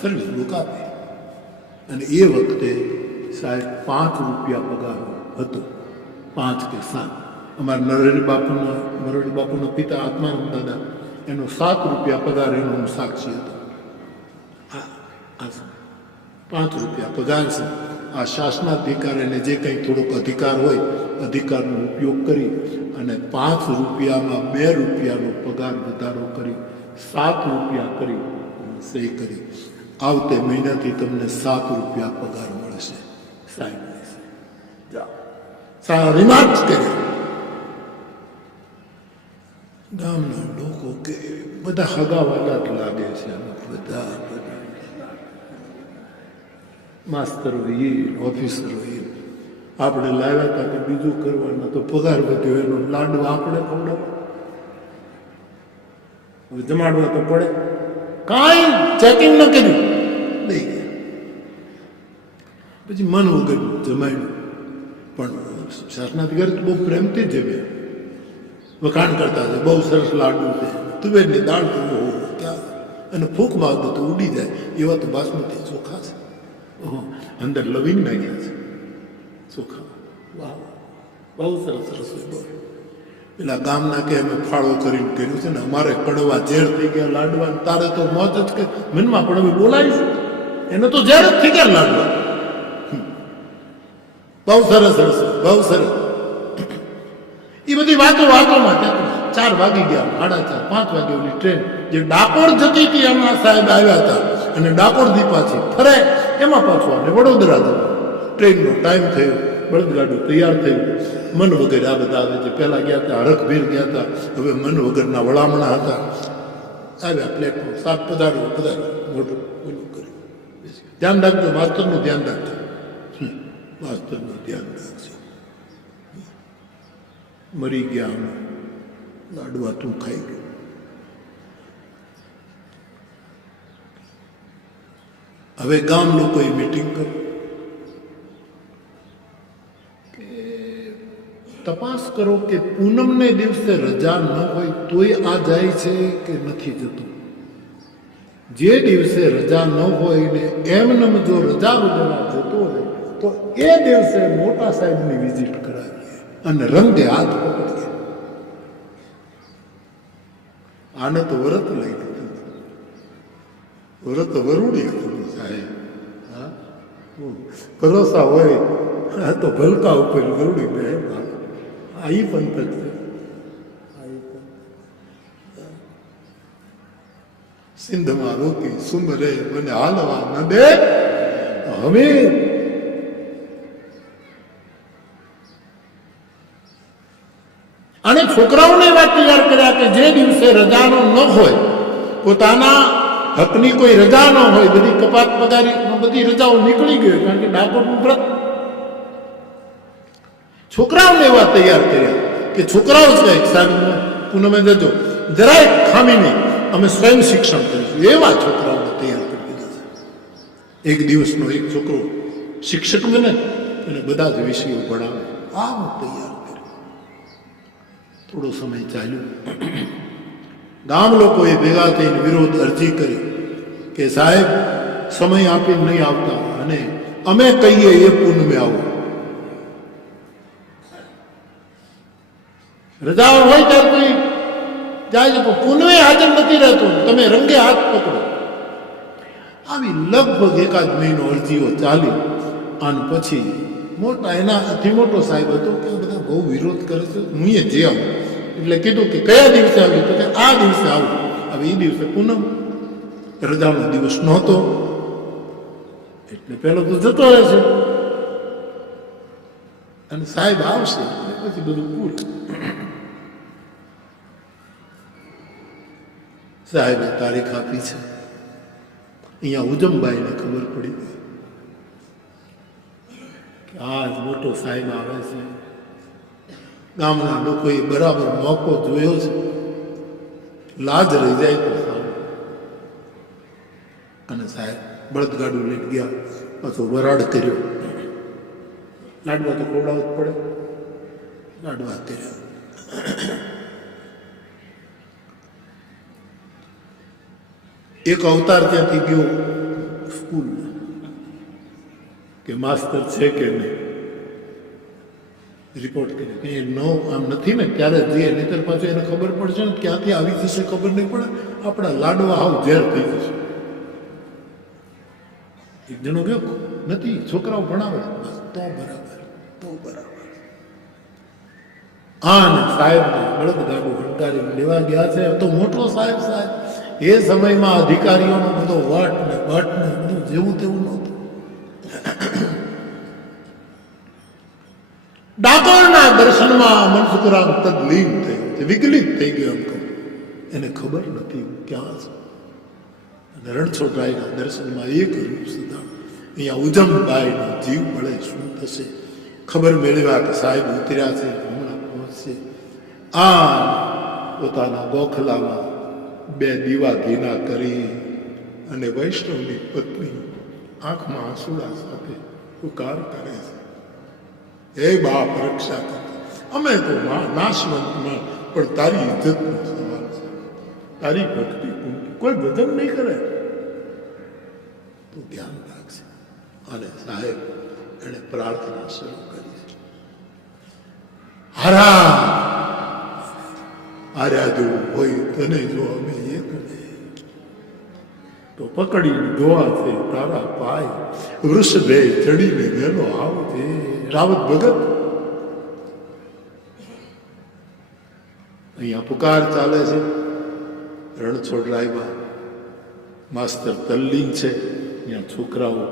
સર્વિસ બુક આપે. અને એ વખતે સાહેબ 5 રૂપિયા પગાર હતો. 5 કે 7. અમારા નરહરી બાપુના પિતા આત્માનંદ દાદા, એનો 7 રૂપિયા પગાર, એનો હું સાક્ષી હતો. 5 રૂપિયા પગાર છે. આ શાસનાધિકારીને જે કંઈ થોડોક અધિકાર હોય, અધિકારનો ઉપયોગ કરી અને 5 રૂપિયામાં 2 રૂપિયાનો પગાર વધારો કરી 7 રૂપિયા કરી સહી કરી. આવતે મહિનાથી તમને 7 રૂપિયા પગાર મળશે. સાહેબ સારા રિમાર્ક્સ કર્યા. ગામના લોકો કે બધા હગાવાલા જ લાગે છે. બધા માસ્તર હોય, ઓફિસર હોય. આપણે લાવ્યા હતા કે બીજું કરવાના, તો પગાર વધ્યો, એનો લાડવા આપણે ખવડાવવા, જમાડવા તો પડે. કાંઈ ચેકિંગ ન કર્યું. પછી મન વગર જમાડ્યું. પણ શાસનાધિકારી તો બહુ પ્રેમથી જ જમ્યા, વખાણ કરતા છે, બહુ સરસ લાડુ છે, તુવેરની દાળ તો ઓહો ક્યાં, અને ફૂંક માગતો તો ઉડી જાય એવા તો બાસમતી ચોખા છે. ઓહો, અંદર લવિંગ નાખ્યા છે ચોખા. વાહ, બહુ સરસ રસોઈ. બહુ પેલા ગામના કે અમે ફાળો કરીને કર્યું છે ને, અમારે કડવા ઝેર થઈ ગયા લાડવા, તારે તો મોજ જ કે મનમાં પણ અમે બોલાવીશું, એને તો ઝેર જ થઈ ગયા લાડવા. બહુ સરસ રસોઈ, બહુ સરસ. એ બધી વાતોમાં 4 વાગી ગયા, 4:30, 5 વાગે ઓલી ટ્રેન જે ડાકોર જતી હતી એમાં સાહેબ આવ્યા હતા, અને ડાકોરથી પાછી ફરે એમાં પાછું આપણે વડોદરા જવું. ટ્રેનનો ટાઈમ થયો, બળદગાડું તૈયાર થયું. મન વગર આ બધા આવે છે. પહેલા ગયા હતા હરખભેર ગયા હતા, હવે મન વગરના વળામણા હતા. આવ્યા પ્લેટફોર્મ, સાત પધારો મોટું ઓલું કર્યું. ધ્યાન રાખજો, માસ્તરનું ધ્યાન રાખજો, માસ્તરનું ધ્યાન રાખજો. મરી ગયા અમે, લાડવા તું ખાઈ ગયો. હવે ગામ લોકોએ મીટિંગ કરી કે તપાસ કરો કે પૂનમને દિવસે રજા ન હોય તોય આ જાય છે કે નથી જતું. જે દિવસે રજા ન હોય ને એમને જો રજા વગર જતો હોય તો એ દિવસે મોટા સાહેબની વિઝિટ કરાવીએ અને રંગે હાથ પકડીએ. આને તો વ્રત લઈ દીધું, વ્રત વરુડી ખરું સાહેબ. હા, ભરોસા હોય આ તો ભલકા ઉપર વરુડી બે. આ ઈ પંથ જ છે. સિંધમાં રોકી સુમરે મને હાલવા ન દે હવે. અને છોકરાઓને વાત તૈયાર કર્યા કે જે દિવસે રજાનો ન હોય, પોતાના હકની કોઈ રજા ન હોય, બધી કપાત પગારી બધી રજાઓ નીકળી ગઈ, કારણ કે ડાકોરનું વ્રત. છોકરાઓને એવા તૈયાર કર્યા કે છોકરાઓ છે સાહેબ પૂનમે જજો, જરાય ખામી નહીં, અમે સ્વયં શિક્ષણ કરીશું. એવા છોકરાઓને તૈયાર કરી દીધા છે. એક દિવસનો એક છોકરો શિક્ષક બને અને બધા જ વિષયો ભણાવે. આવું તૈયાર કર્યું. થોડો સમય ચાલ્યો, ગામ લોકોએ ભેગા થઈને વિરોધ અરજી કરી કે સાહેબ સમય આપીને નહીં આવતા, અને અમે કહીએ એ પૂનમે આવો. રજાઓ હોય ત્યારે કોઈ જાય છે, પૂનમે હાજર નથી રહેતો, તમે રંગે હાથ પકડો. આવી લગભગ 1 મહિનો અરજીઓ ચાલી, અને પછી મોટા એનાથી મોટો સાહેબ હતો કે બધા બહુ વિરોધ કરે છે, હું એ જે આવું. એટલે કીધું કે કયા દિવસે આવ્યું, તો કે આ દિવસે આવું. હવે એ દિવસે પૂનમ, રજાનો દિવસ નહોતો, એટલે પેલો તો જતો રહેશે અને સાહેબ આવશે પછી બધું પૂરું. સાહેબે તારીખ આપી છે. અહીંયા ઉજમબાઈને ખબર પડી ગઈ કે આજ મોટો સાહેબ આવે છે. ગામના લોકોએ બરાબર મોકો જોયો છે, લાજ રહી જાય તો સારું. અને સાહેબ બળદગાડું લઈને ગયા, પાછો વરાડ કર્યો. લાડવા તો ખવડાવવું જ પડે, લાડવા કર્યા. એક અવતાર ત્યાંથી ગયો સ્કૂલ કે માસ્તર છે કે નહીં, રિપોર્ટ કર્યો કે નો આમ નથી ને ત્યારે જઈએ, નહીતર પાછું એને ખબર પડશે ને ક્યાંથી આવી જશે ખબર નહીં પડે, આપણા લાડવા હાવ ઝેર થઈ જશે. એક જણો ગયો નથી, છોકરાઓ ભણાવે તો બરાબર, તો બરાબર. હા ને સાહેબને બળદગાડું હંકારી લેવા ગયા છે. તો મોટો સાહેબ સાહેબ એ સમયમાં અધિકારીઓનો બધો વટ ને બટ ને બધું જેવું તેવું નહોતું. ડાકોરના દર્શનમાં મનસુખરામ તદલીન થયો છે, વિગલિત થઈ ગયો. એમ કહું એને ખબર નથી ક્યાં છે. અને રણછોડરાયના દર્શનમાં એક રૂપ સુધાર. અહીંયા ઉજમબાઈનો જીવ મળે શું થશે, ખબર મેળવ્યા કે સાહેબ ઉતર્યા છે, હમણાં પહોંચશે. આ પોતાના ગોખલામાં 2 દીવા ઘીના કરી અને વૈષ્ણવની પત્ની આંખમાં આંસુડા સાથે પુકાર કરે છે, હે બાપ રક્ષા કર. અમે તો નાશવંતમાં પણ તારી ઇજ્જતનો સવાલ છે. તારી ભક્તિ કોઈ ભજન નહીં કરે તું ધ્યાન રાખશે. અને સાહેબ એને પ્રાર્થના શરૂ કરી છે, હારા હાર્યા જેવું હોય તને જો અમે એક ને તો પકડી ધોવા છે તારા પાય, વૃષભે ચડીને વેલો આવજે. રાવત ભગત અહીંયા પુકાર ચાલે છે. રણછોડ રાયમાં માસ્તર તલ્લીન છે. અહીંયા છોકરાઓ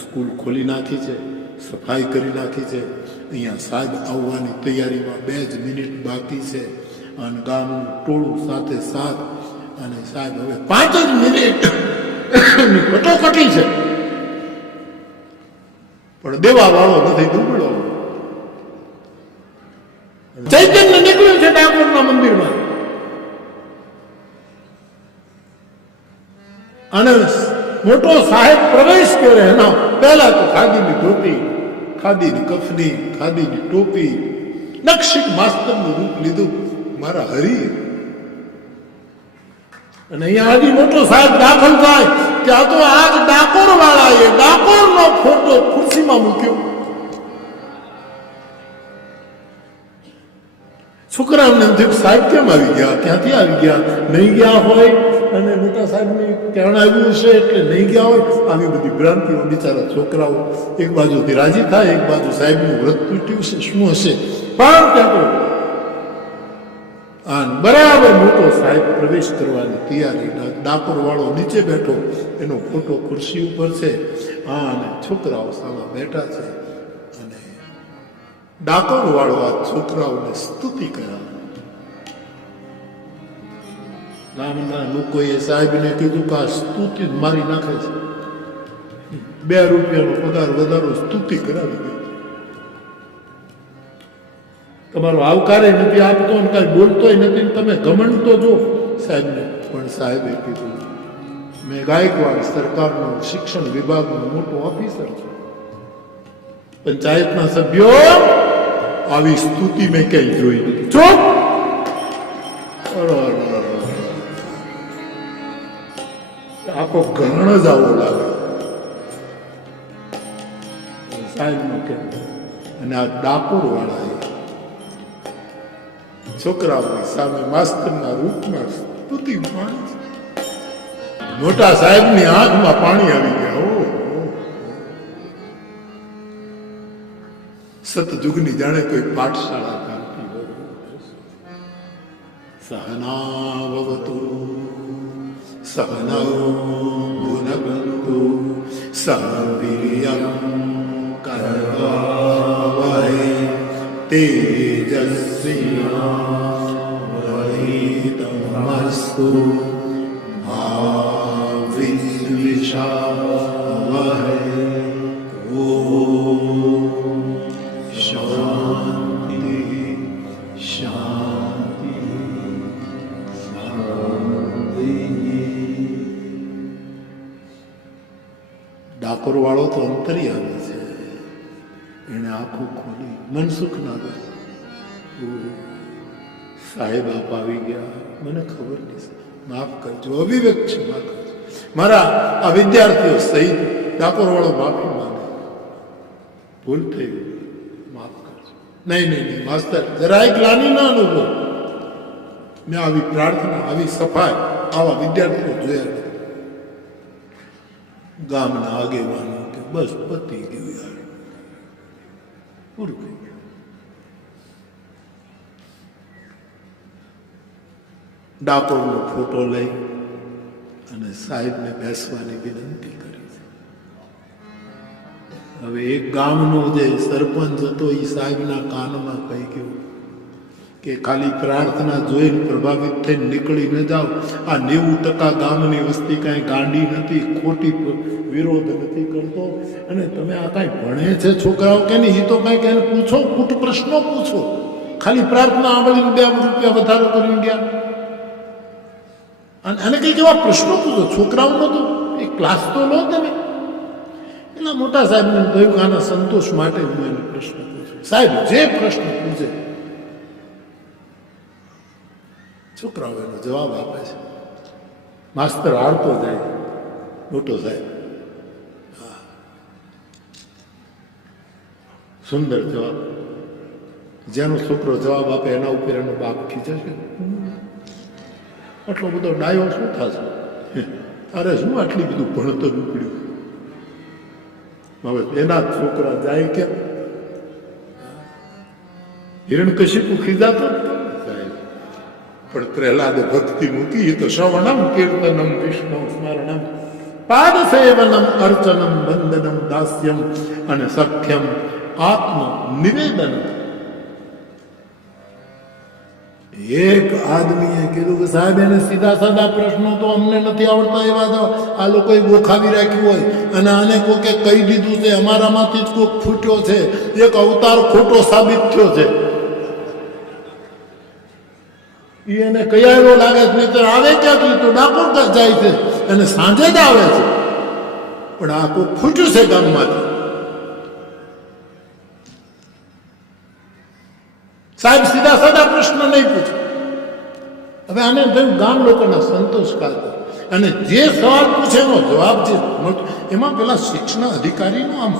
સ્કૂલ ખોલી નાખી છે, સફાઈ કરી નાખી છે. અહીંયા સાહેબ આવવાની તૈયારીમાં 2 જ મિનિટ બાકી છે. અને ગામનું ટોળું સાથે સાથ. અને સાહેબ હવે 5 જ મિનિટ કટોકટી છે, પણ દેવા વાળો નથી, દુબળો. ચૈતન્ય નીકળ્યું છે ડાકોરના મંદિરમાં. અને મોટો સાહેબ પ્રવેશ કરે. એના પહેલા તો ખાદીની ધોતી, ખાદીની કફની, ખાદીની ટોપી, નકશિક માસ્તરનું રૂપ લીધું મારા હરી. અને અહીંયા હજી મોટો સાહેબ દાખલ થાય ત્યાં તો આજ ડાકોર વાળાએ ડાકોરનો ફોટો ખુરશીમાં મૂક્યો. છોકરાઓને સાહેબ કેમ આવી ગયા, ક્યાંથી આવી ગયા, નહીં ગયા હોય અને મોટા સાહેબની કારણ આવ્યું હશે એટલે નહીં ગયા હોય. આવી બધી ભ્રાંતિઓ બિચારા છોકરાઓ એક બાજુથી રાજી થાય, એક બાજુ સાહેબનું વ્રત તૂટ્યું છે, શું હશે. પણ ત્યાં તો બરાબર મોટો સાહેબ પ્રવેશ કરવાની તૈયારી. ડાકોર વાળો નીચે બેઠો, એનો ફોટો ખુરશી ઉપર છે. અને છોકરાઓ સામે બેઠા છે. અને ડાકોર વાળો આ છોકરાઓને સ્તુતિ કરાવે. ગામના લોકોએ સાહેબને કીધું કે આ સ્તુતિ મારી નાખે છે. 2 રૂપિયાનો પગાર વધારો સ્તુતિ કરાવી દે. તમારો આવકારે નથી આપતો ને કાંઈ બોલતોય નથી, તમે ઘમંડ તો જો સાહેબને. પણ સાહેબે કીધું મેં ગાયકવાડ સરકારનો શિક્ષણ વિભાગનો મોટો ઓફિસર છું, પંચાયતના સભ્યો આવી સ્તુતિ મેં ક્યાંય જોઈ નથી. ચૂપ! આખો ઘણ જ આવો લાગે સાહેબનો કે. અને આ ડાકોર વાળાએ છોકરાઓની સામે માસ્તરના રૂપમાં સ્તુતિ માણી છે. મોટા સાહેબની આંખમાં પાણી આવી ગયા. સતયુગની જાણે કોઈ પાઠશાળા ચાલતી હોય. સહના ભવતુ સહનૌ ભુનક્તુ સહ વીર્યં કરવાવહૈ તેજસ્વીનાવધીતમસ્તુ મા વિદ્વિષાવહૈ. ઓમ શાંતિ શાંતિ શાંતિ. ડાકોર વાળો તો અંતર્યામી છે. એને આંખો ખોલી મનસુખ ના દે. સાહેબ આપ આવી ગયા, મને ખબર નહીં, માફ કરજો, અવિવેક છે, માફ કરજો. મારા આ વિદ્યાર્થીઓ સહિત ડાકોર વાળો માફી માંગે, ભૂલ થઈ ગઈ, માફ કરજો. નહીં નહીં નહીં માસ્તર, જરાય ગ્લાનિ ના અનુભવ. મેં આવી પ્રાર્થના, આવી સફાઈ, આવા વિદ્યાર્થીઓ જોયા નથી. ગામના આગેવાનો કે બસ પતી ગયું યાર, પૂરું થઈ ગયું. ડાકોરનો ફોટો લઈ અને સાહેબને બેસવાની વિનંતી કરી છે. હવે એક ગામનો જે સરપંચ હતો એ સાહેબના કાનમાં કહી ગયો કે ખાલી પ્રાર્થના જોઈને પ્રભાવિત થઈને નીકળી ન જાઓ. આ 90% ગામની વસ્તી કાંઈ ગાંડી નથી, ખોટી વિરોધ નથી કરતો. અને તમે આ કાંઈ ભણે છે છોકરાઓ કે નહીં, એ તો કાંઈક એને પૂછો, કૂટ પ્રશ્નો પૂછો. ખાલી પ્રાર્થના આંબળીને 2 રૂપિયા વધારો કરી ગયા. અને કંઈક એવા પ્રશ્નો પૂછો છોકરાઓનો. તો એ ક્લાસ તો લો તમે. ના મોટા સાહેબને કહ્યું આના સંતોષ માટે હું એને પ્રશ્ન પૂછું. સાહેબ જે પ્રશ્ન પૂછે છોકરાઓ એનો જવાબ આપે છે. માસ્તર હારતો જાય. મોટો સાહેબ સુંદર જવાબ. જેનો છોકરો જવાબ આપે એના ઉપર એનો બાપ ખીચે છે. આટલો બધો ડાયો શું થશે? તારે શું આટલી બધું ભણતર ઉપડ્યું? હવે એના છોકરા જાય કેમ? હિરણ્યકશિપુ ખીજાતો સાહેબ, પણ પ્રહલાદે ભક્તિ મૂકી. એ તો શ્રવણમ કીર્તનમ વિષ્ણુ સ્મરણમ પાદ સેવનમ અર્ચનમ વંદનમ દાસ્યમ અને સખ્યમ આત્મ નિવેદન. એક આદમીએ કીધું કે સાહેબ એને સીધા સાદા પ્રશ્નો તો અમને નથી આવડતા, એવા તો આ લોકોએ ગોખાવી રાખ્યું હોય અને આને કોકે કહી દીધું છે અમારામાંથી જ કોક ફૂટ્યો છે, એક અવતાર ખોટો સાબિત થયો છે. એને કયારો લાગે છે, નહીં તો આવે ક્યાંથી? તો ડાકોર જાય છે અને સાંજે જ આવે છે. પણ આ કોક ફૂટ્યું છે ગામમાંથી. સાહેબ સીધા સાદા પ્રશ્ન નહીં પૂછે. હવે આને થયું ગામ લોકોના સંતોષ ખાતર, અને જે સવાલ પૂછે એનો જવાબ જે મળતો એમાં પેલા શિક્ષણ અધિકારીનો આમ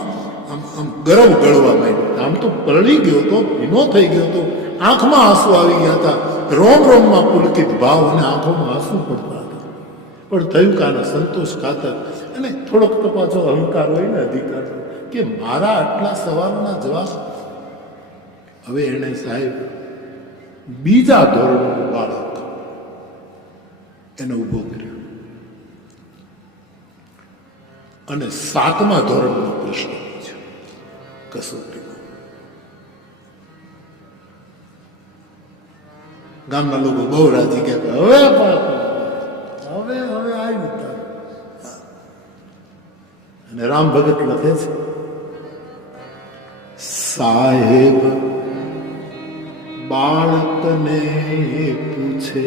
આમ આમ ગરવ ગળવા માંડ્યો. આમ તો પલળી ગયો તો, ભીનો થઈ ગયો તો, આંખમાં આંસુ આવી ગયા હતા, રોમ રોમમાં પુલકિત ભાવ અને આંખોમાં આંસુ પડતા હતા. પણ થયું કે આના સંતોષ ખાતર, અને થોડોક તો પાછો અહંકાર હોય ને અધિકાર, કે મારા આટલા સવાલોના જવાબ. હવે એને સાહેબ બીજા ધોરણનું બાળક એને ઊભો કર્યો અને 7મા ધોરણનો પ્રશ્ન પૂછ્યો કસોટીમાં. ગામના લોકો બહુ રાજી કે હવે હવે હવે આવ્યું. અને રામ ભગત લખે છે, સાહેબ બાળકને પૂછે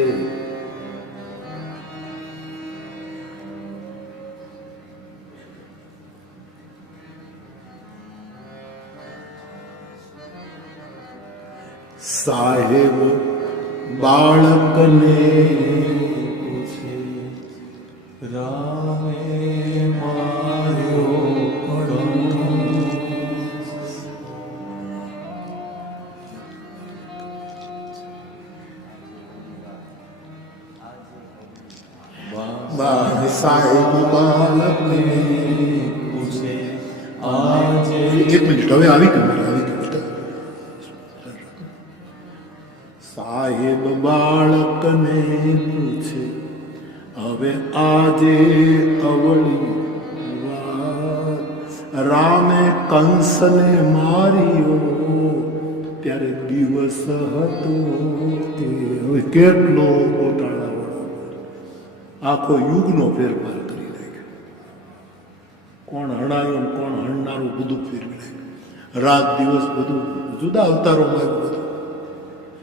સાહેબ બાળકને પૂછે રામે માર્યો સાહેબ બાળકને પૂછે આજે. એક મિનિટ, હવે આવી ગયું. સાહેબ બાળકને પૂછે હવે આજે અવળી વાત. રામે કંસને માર્યો ત્યારે દિવસ હતો તે. હવે કેટલો ગોટાળા, આખો યુગનો ફેરફાર કરી નાખ્યો. કોણ હણાયું કોણ હણનારું બધું ફેરવી નાખ્યું. રાત દિવસ બધું જુદા અવતારોમાં આવ્યું બધું.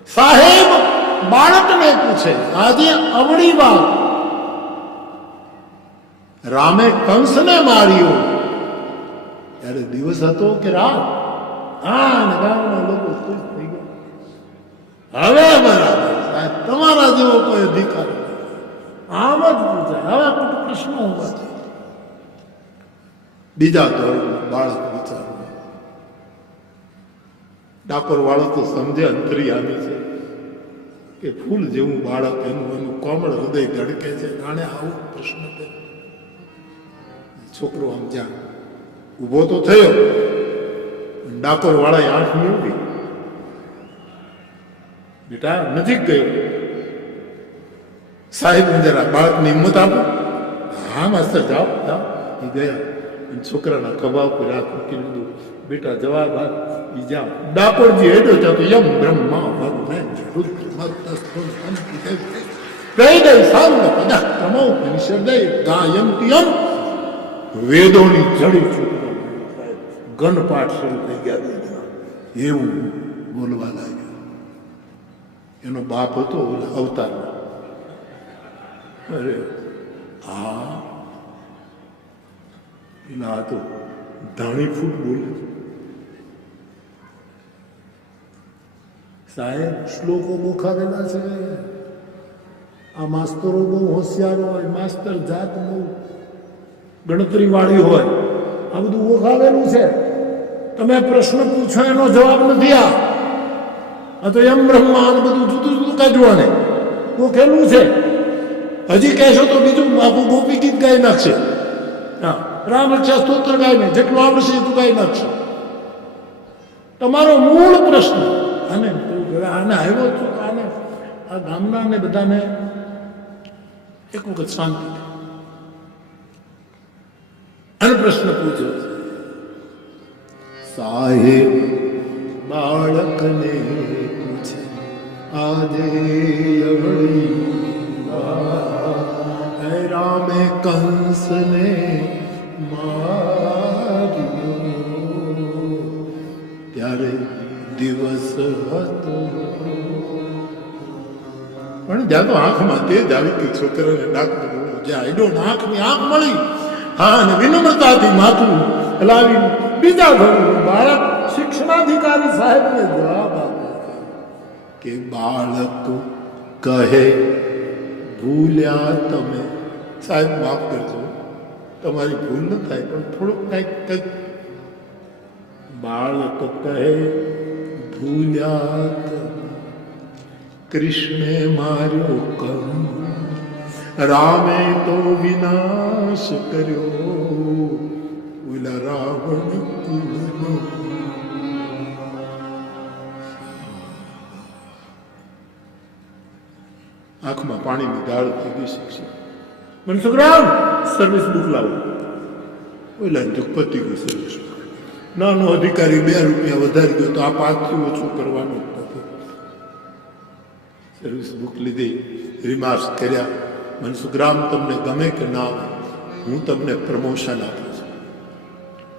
સાહેબ બાળકને પૂછે આજે અવળી વાત. રામે કંસને માર્યો ત્યારે દિવસ હતો કે રાત? હા, ને ગામના લોકો ખુશ થઈ ગયા. હવે બરાબર સાહેબ, તમારા જેવો કોઈ અધિકાર આમ જ પૂછાય. હવે કોઈ પ્રશ્નો ઉભા છે. બીજા ધોરણનું બાળક વિચારવું. ડાકોર વાળો તો સમજે અંતરિયામી છે કે ફૂલ જેવું બાળક, એનું કોમળ હૃદય ધડકે છે. આને આવું પ્રશ્ન કરે. છોકરો આમ જ્યાં ઊભો તો થયો, ડાકોર વાળાએ આંખ મેળવી. બેટા નજીક ગયો. સાહેબ જરા બાળકની હિંમત આપો. હા માસ્તર, જાઓ જાઓ. એ ગયા અને છોકરાના ખભા ઉપર હાથ મૂકી લીધું. બેટા જવાબ આપ. એ જાઓ. ડાકોરજી હેડ્યો ત્યાં તો યમ બ્રહ્મા ભગને વેદોની જડી છૂટવા ગણપાઠ શરૂ થઈ ગયા. એવું બોલવા લાગ્યો. એનો બાપ હતો અવતાર. અરે હા, પેલા હતો ધાણી ફૂટ બોલે. સાહેબ શ્લોકો બોખાવેલા છે. આ માસ્તરો બહુ હોશિયાર હોય, માસ્તર જાત બહુ ગણતરી વાળી હોય, આ બધું ઓળખાવેલું છે. તમે પ્રશ્ન પૂછો એનો જવાબ નથી. આ તો એમ બ્રહ્મા બધું જુદું જુદું કાઢવાને ઓળખેલું છે. હજી કહેશો તો બીજું આખું ગોપી ગીત ગાઈ નાખશે. હા, રામ રક્ષા સ્તોત્ર ગાઈને જેટલું આવડશે એટલું ગાઈ નાખશે. તમારો મૂળ પ્રશ્ન આને આને આવ્યો છું, આને આ ગામના ને બધાને એક વખત શાંતિ અને પ્રશ્ન પૂછ્યો છે. સાહેબ બાળકને પૂછે આજે અવળી રામે કંસને માર્યો ત્યારે દિવસ હતો. પણ જ્યાં તો આંખમાં તેજ આવી ગઈ છોકરાને ડાક્ટર જ્યાં આઈડો આંખની આંખ મળી. હા, અને વિનમ્રતાથી માથું હલાવી બીજા ઘરનું બાળક શિક્ષણાધિકારી સાહેબને જવાબ આપે કે બાળક કહે ભૂલ્યા તમે. સાહેબ માફ કરજો, તમારી ભૂલ ન થાય પણ થોડુંક કંઈક. બાળક કહે ભૂલ્યા તમે, કૃષ્ણે માર્યો કર્મ, રામે તો વિનાશ કર્યો, ઓલા રાવણ કુળનો. આંખમાં પાણીની ધાળ થઈ ગઈ. શિક્ષક મનસુખરામ સર્વિસ બુક લાવો. ઓલા પતી ગઈ સર્વિસ. નાનો અધિકારી 2 રૂપિયા વધારી ગયો તો આ 5 થી ઓછું કરવાનું જ નથી. સર્વિસ બુક લીધી, રિમાર્ક્સ કર્યા. મનસુખરામ તમને ગમે કે ના, હું તમને પ્રમોશન આપું છું.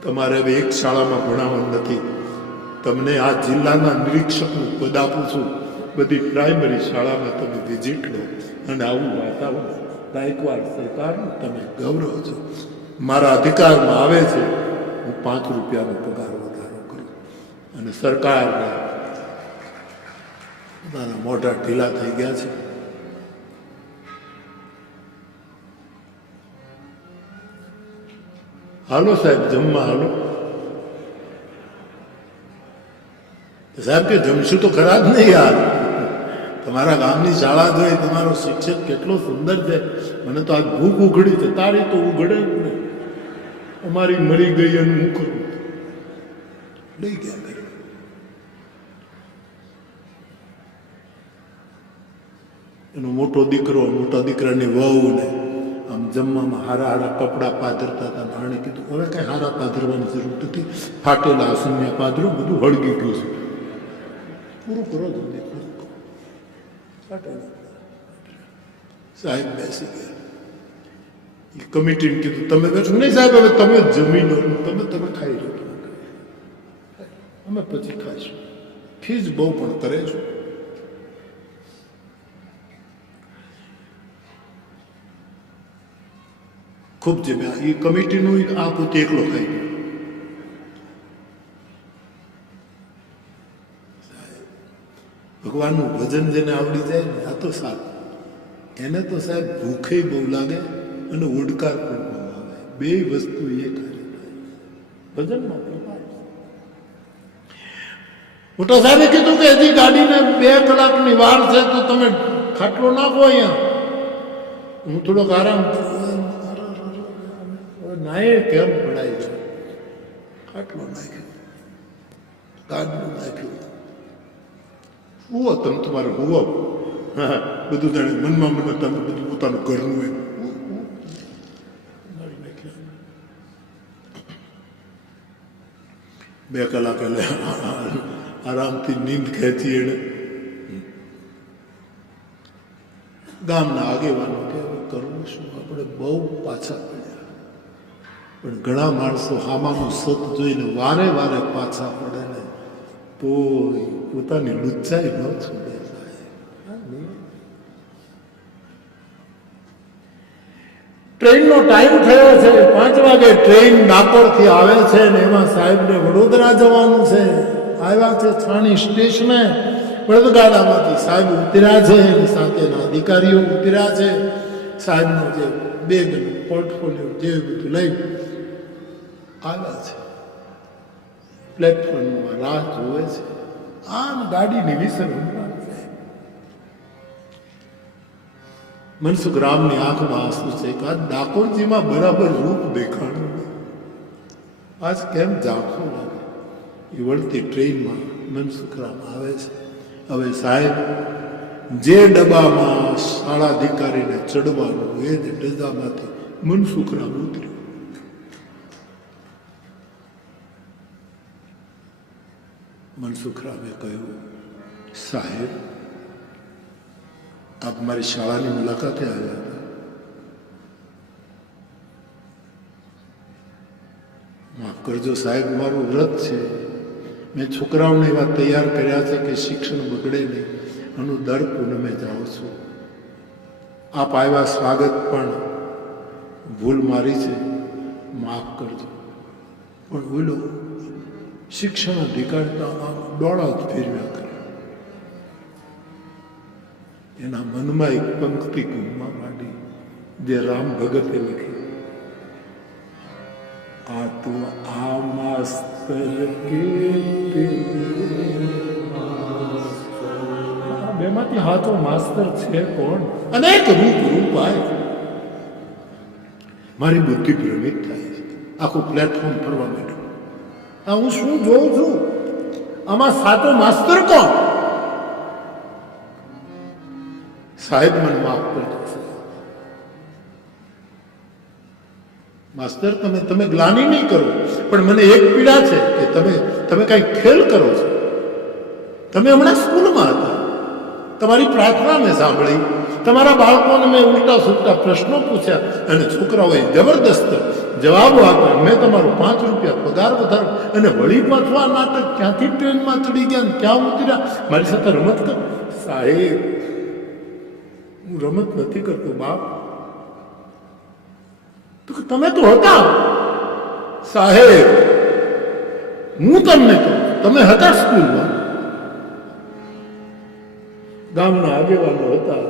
તમારે હવે એક શાળામાં ભણાવવાનું નથી. તમને આ જિલ્લાના નિરીક્ષકનું પદ આપું છું. બધી પ્રાઇમરી શાળામાં તમે વિઝિટ લો અને આવું વાતાવરણ ગાયકવાડ સરકારનું તમે ગૌરવ છો. મારા અધિકારમાં આવે છે, હું 5 રૂપિયાનો પગાર વધારો કરું. અને સરકારને બધાના મોઢા ઢીલા થઈ ગયા છે. હાલો સાહેબ જમવા હાલો. સાહેબ કે જમશું તો ખરા જ નહીં યાર. તમારા ગામની શાળા જોઈ, તમારો શિક્ષક કેટલો સુંદર છે. મને તો આજ ભૂખ ઉઘડી છે. તારી તો ઉઘડે જ નહીં. અમારી મરી ગઈ અને હું કરું. લઈ ગયા ઘરે. એનો મોટો દીકરો, મોટા દીકરાની વહુ ને આમ જમવામાં હારા હારા કપડાં પાથરતા હતા. ભાણે કીધું હવે કઈ હારા પાથરવાની જરૂર નથી, ફાટેલા અસમ્યા પાથરો, બધું હળગી ગયું છે. પૂરું કરો જલ્દી. સાહેબ બેસી ગયા. એ કમિટીને કીધું તમે બેઠો નહીં સાહેબ, હવે તમે જમી લો, તમે ખાઈ લો, અમે પછી ખાઈશું. ફીસ બહુ પણ કરે છો. ખૂબ જમ્યા. એ કમિટીનું આ પોતે એકલો ખાઈ ગયો. ભગવાનનું ભજન જેને આવડી જાય ને આ તો સારું. એને તો સાહેબ ભૂખે બહુ લાગે અને ઓડકાર પણ બહુ આવે. 2 વસ્તુ એક હારે થાય ભજનમાં. મોટા સાહેબે કીધું કે હજી ગાડીને 2 કલાકની વાર છે તો તમે ખાટલો નાખો અહીંયા. હું થોડોક આરામ નાય કેમ પડાય છે. ખાટલો નાખ્યો, ગાડલું નાખ્યું. હુવો તમે તમારે હુવો. હા, બધું જાણે મનમાં તમે બધું પોતાનું ઘરનું હોય. મારી નાખ્યા. 2 કલાક એટલે આરામથી નીંદ ખેંચી. એને ગામના આગેવાનો કે કરવું શું, આપણે બહુ પાછા પડ્યા. પણ ઘણા માણસો હામાનું સત જોઈને વારે વારે પાછા પડે ને તો પોતાની લુચ્ચાઈ ન છોડે. ટ્રેનનો ટાઈમ થયો છે, 5 વાગે. વાગે ટ્રેન ડાકોરથી આવે છે ને એમાં સાહેબને વડોદરા જવાનું છે. આવ્યા છે છાણી સ્ટેશને, બળદગાડામાંથી સાહેબ ઉતર્યા છે, એની સાથેના અધિકારીઓ ઉતર્યા છે. સાહેબનો જે બેગ પોર્ટફોલિયો જે બધું લઈ આવ્યા છે. પ્લેટફોર્મમાં રાહ જોવે છે. આમ ગાડીની વિસર મનસુખ રામની આંખમાં આંસુ છે કે આ ડાકોરજીમાં બરાબર રૂપ દેખાણું, આજ કેમ ઝાંખો લાગે. એ વળતી ટ્રેનમાં મનસુખ રામ આવે છે. હવે સાહેબ જે ડબ્બામાં શાળાધિકારીને ચડવાનું એ જ ડબ્બામાંથી મનસુખ રામ ઉતર્યો. મનસુખ રામે કહ્યું, સાહેબ આપ મારી શાળાની મુલાકાતે આવ્યા હતા. માફ કરજો સાહેબ, મારું વ્રત છે. મેં છોકરાઓને એવા તૈયાર કર્યા છે કે શિક્ષણ બગડે નહીં. આનું દર પૂનમે જાઉં છું. આપ આવ્યા, સ્વાગત પણ ભૂલ મારી છે, માફ કરજો. પણ બોલો, શિક્ષણ અધિકારીના ડોળા જ ફેરવ્યા કરે. એના મનમાં એક પંક્તિ ઘૂમવા માંડી જે રામ ભગતે લખી, આ તો આ માસ્તર કે બેમાંથી હાથો માસ્તર છે કોણ? અનેક રૂપ આય. મારી બુદ્ધિ ભ્રમિત થાય છે. આખું પ્લેટફોર્મ ફરવા માંડ્યું. આ હું શું જોઉં છું? આમાં સાચો માસ્તર કોણ? સાહેબ મને માફ કરજો. માસ્તર તમે ગ્લાની નહીં કરો, પણ મને એક પીડા છે કે તમે કઈ ખેલ કરો છો. તમે હમણાં સ્કૂલમાં હતા, તમારી પ્રાર્થના મેં સાંભળી, તમારા બાળકોને મેં ઉલટા સુલટા પ્રશ્નો પૂછ્યા અને છોકરાઓએ જબરદસ્ત જવાબો આપ્યા. મેં તમારો 5 રૂપિયા પગાર વધારો અને વળી પાછું આ નાટક ક્યાંથી ટ્રેનમાં ચડી ગયા, ક્યાં ઉતર્યા, મારી સાથે રમત કર. સાહેબ, હું રમત નથી કરતો બાપ. તો તમે તો હતા. સાહેબ, હું તમને કહું, તમે હતા સ્કૂલમાં. ગામના આગેવાનો હતા.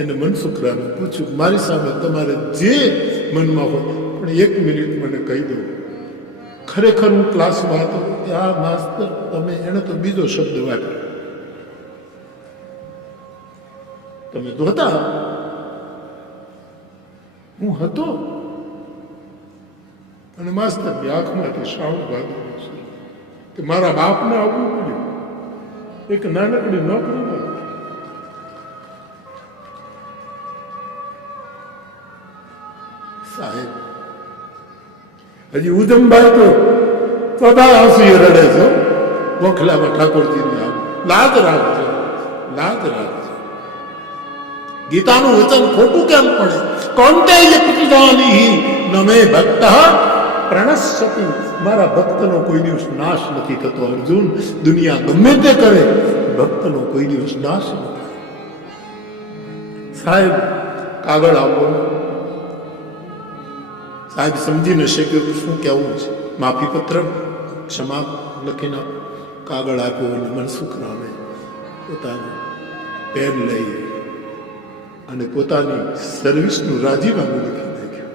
એને મનસુખ રામે પૂછ્યું, મારી સામે તમારે જે મનમાં હોય, પણ 1 મિનિટ મને કહી દો. ખરેખર હું ક્લાસમાં હતો કે આ માસ્તર તમે, એને તો બીજો શબ્દ વાપર્યો, તમે તો હતા. હું હતો. અને માસ્તરની આંખમાંથી શ્રાવણ ભાદરવો છે કે મારા બાપને આવવું પડ્યું એક નાનકડી નોકરીમાં. સાહેબ, હજી ઉધમભાઈ તો બધા આંસુએ રડે છે. વખલામાં ઠાકોરજીની આવું લાજ રાખજો, લાજ રાખજો. ગીતાનું વચન ખોટું કેમ પડે? કોન્તે યકૃજાની નમે ભક્ત પ્રણશ્યતિ. મારા ભક્તનો કોઈ દિવસ નાશ નથી થતો અર્જુન. દુનિયા ગમે તે કરે, ભક્તનો કોઈ દિવસ નાશ ન થાય. સાહેબ, કાગળ આપો. સાહેબ સમજી ન શક્યો કે શું કહેવું છે. માફી પત્ર, ક્ષમા લખીને કાગળ આપ્યો અને મનસુખ રામે પોતાનું પેન લઈ અને પોતાની સર્વિસનું રાજીનામું લખી નાખ્યું.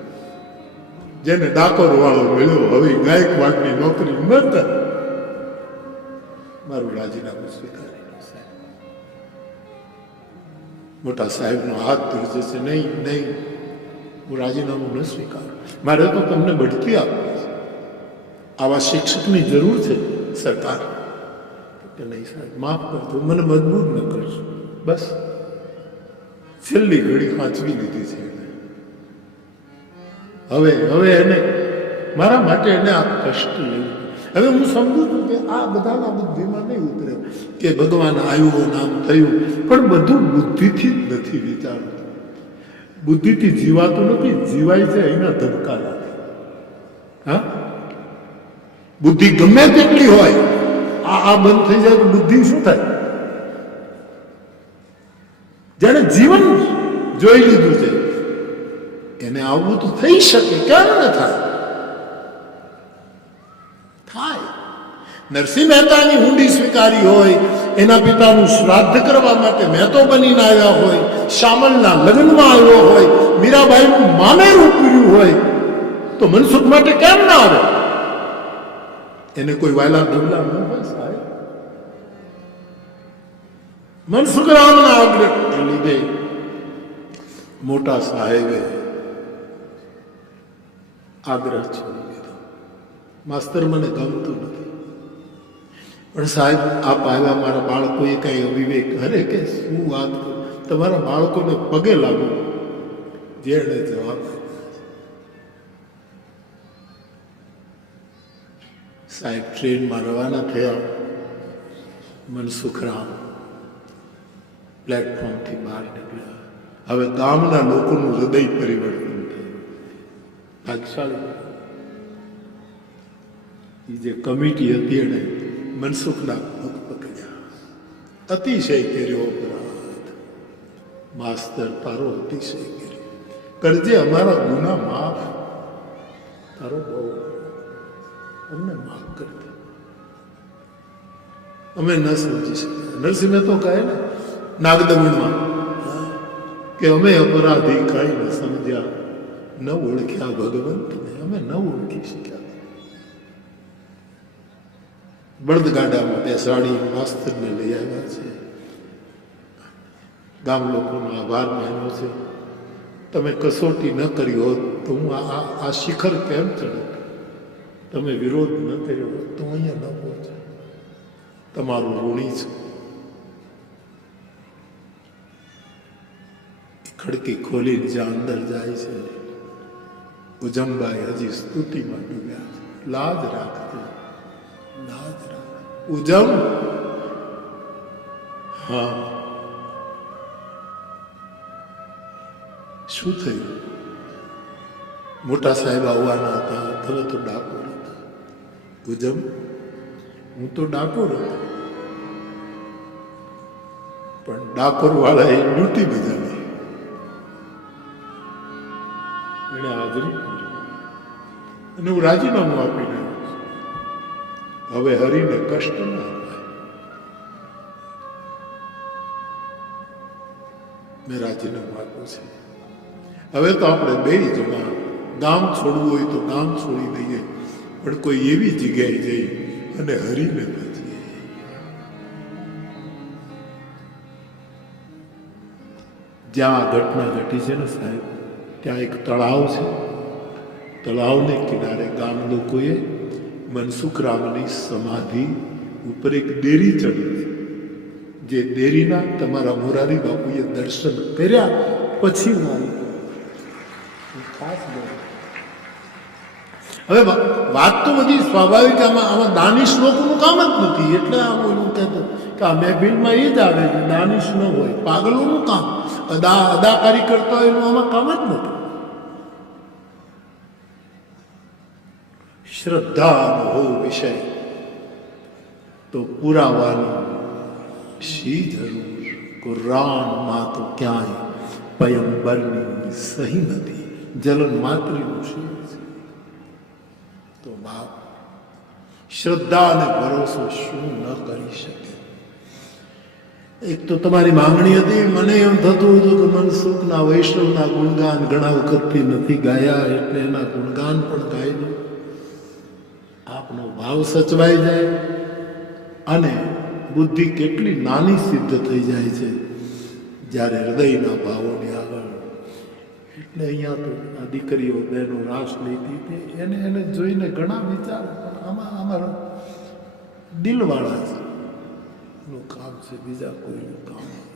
જેને ડાકોર વાળો મળ્યો, હવે ગાયકવાડની નોકરી મળતા મારું રાજીનામું સ્વીકારી. મોટા સાહેબનો હાથ ધરશે છે, નહીં નહીં, હું રાજીનામું ન સ્વીકારું. મારે તો તમને બઢતી આપવી છે. આવા શિક્ષકની જરૂર છે સરકાર. કે નહીં સાહેબ, માફ કરજો, મને મજબૂર ન કરશો. બસ છેલ્લી ઘડી વાંચવી લીધી છે એને. હવે એને મારા માટે એને આ કષ્ટ લેવું. હવે હું સમજુ છું કે આ બધાના બુદ્ધિમાં નહીં ઉતરે કે ભગવાન આવ્યું, નામ થયું, પણ બધું બુદ્ધિથી જ નથી વિચારતું. બુદ્ધિથી જીવાતું નથી, જીવાય છે એના ધબકારાથી. હા, બુદ્ધિ ગમે તેટલી હોય, આ બંધ થઈ જાય તો બુદ્ધિ શું થાય? જેને જીવન જોઈ લીધું છે એને આવવું તો થઈ શકે, કેમ ન થાય? થાય. નરસિંહ મહેતાની હુંડી સ્વીકારી હોય, એના પિતાનું શ્રાદ્ધ કરવા માટે મહેતો બનીને આવ્યા હોય, શામલના લગ્નમાં આવ્યો હોય, મીરાબાઈનું મામેરું પૂર્યું હોય, તો મનસુખ માટે કેમ ના આવે? એને કોઈ વાયલા દવલા ન હોય સાહેબ. મનસુખ રામના આગ્રહને લીધે મોટા સાહેબે આગ્રહ છોડી દીધો. માસ્તર મને ગમતું નથી, પણ સાહેબ આપ આવ્યા, મારા બાળકોએ કઈ અવિવેક, અરે કે શું વાત કરું, તમારા બાળકોને પગે લાગુ. જેણે જવાબ સાહેબ ટ્રેનમાં રવાના થયા. મનસુખરામ પ્લેટફોર્મથી બહાર નીકળ્યા. હવે ગામના લોકોનું હૃદય પરિવર્તન થયું. ભાગશાળી એ જે કમિટી હતી એને મનસુખના પગ પકડ્યા. અતિશય કર્યો અપરાધ. માસ્તર તારો અતિશય કર્યો, કરજે અમારા ગુના માફ. તારો બહુ અમને માફ કરી દે. અમે ન સમજી શક્યા. નરસિંહ તો કહે ને નાગદમણમાં કે અમે અપરાધી કઈ ન સમજ્યા, ન ઓળખ્યા ભગવંતને, અમે ન ઓળખી શક્યા. બળદગાડામાં બેસાડી માસ્તરને લઈ આવ્યા છે. ગામ લોકોનો આભાર માન્યો છે. તમે કસોટી ન કરી હોત તો હું આ શિખર કેમ ચડત? તમે વિરોધ ન કર્યો હોત તો અહીંયા ન પહોંચે. તમારું ઋણી છું. ખડકી ખોલીને જ્યાં અંદર જાય છે, ઉજમબાઈ હજી સ્તુતિમાં ડૂબ્યા છે. લાજ રાખજો, લાજ રાખ. ઉજમ, હા શું થયું? મોટા સાહેબ આવવાના હતા, તમે તો ડાકોર હતા. ઉજમ, હું તો ડાકોર હતો, પણ ડાકોર વાળાએ ડ્યુટી બજાવી. એને હાજરી કરી અને હું રાજીનામું આપીને હવે હરીને કષ્ટ ના અપાય. મેં રાજીનામું આપ્યું છે. હવે તો આપણે બે જણા ગામ છોડવું હોય તો ગામ છોડી દઈએ, પણ કોઈ એવી જગ્યાએ જઈ અને હરીને ભજીએ. જ્યાં આ ઘટના ઘટી છે ને સાહેબ, ત્યાં એક તળાવ છે. તળાવને કિનારે ગામ લોકોએ મનસુખરામની સમાધિ ઉપર એક દેરી ચડી છે. જે દેરીના તમારા મોરારી બાપુએ દર્શન કર્યા પછી હું આવી ખાસ. હવે વાત તો બધી સ્વાભાવિક, આમાં દાનિશ લોકોનું કામ જ નથી. એટલે આમ એનું કહેતો કે આ મહેફિલમાં એ જ આવે છે, દાનિશ ન હોય. પાગલોનું કામ, અદાકારી કરતા હોય એનું આમાં કામ જ નથી. શ્રદ્ધાનો હો વિષય તો પુરાવાની શી જરૂર? કુરાનમાં તો ક્યાંય પયંબરની સહી નથી, જલન માત્રીનું શી છે? તો બાપ શ્રદ્ધા અને ભરોસો શું ન કરી શકે? એક તો તમારી માંગણી હતી, મને એમ થતું હતું કે મનસુખના વૈષ્ણવના ગુણગાન ઘણા વખતથી નથી ગાયા, એટલે એના ગુણગાન પણ ગાઈ દો. આપનો ભાવ સચવાઈ જાય અને બુદ્ધિ કેટલી નાની સિદ્ધ થઈ જાય છે જ્યારે હૃદયના ભાવોની આગળ. એટલે અહીંયા તો આ દીકરીઓ બહેનો રાસ લેતી હતી, એને જોઈને ઘણા વિચારો, પણ આમાં અમારા દિલવાળા છે, એનું કામ છે, બીજા કોઈનું કામ નથી.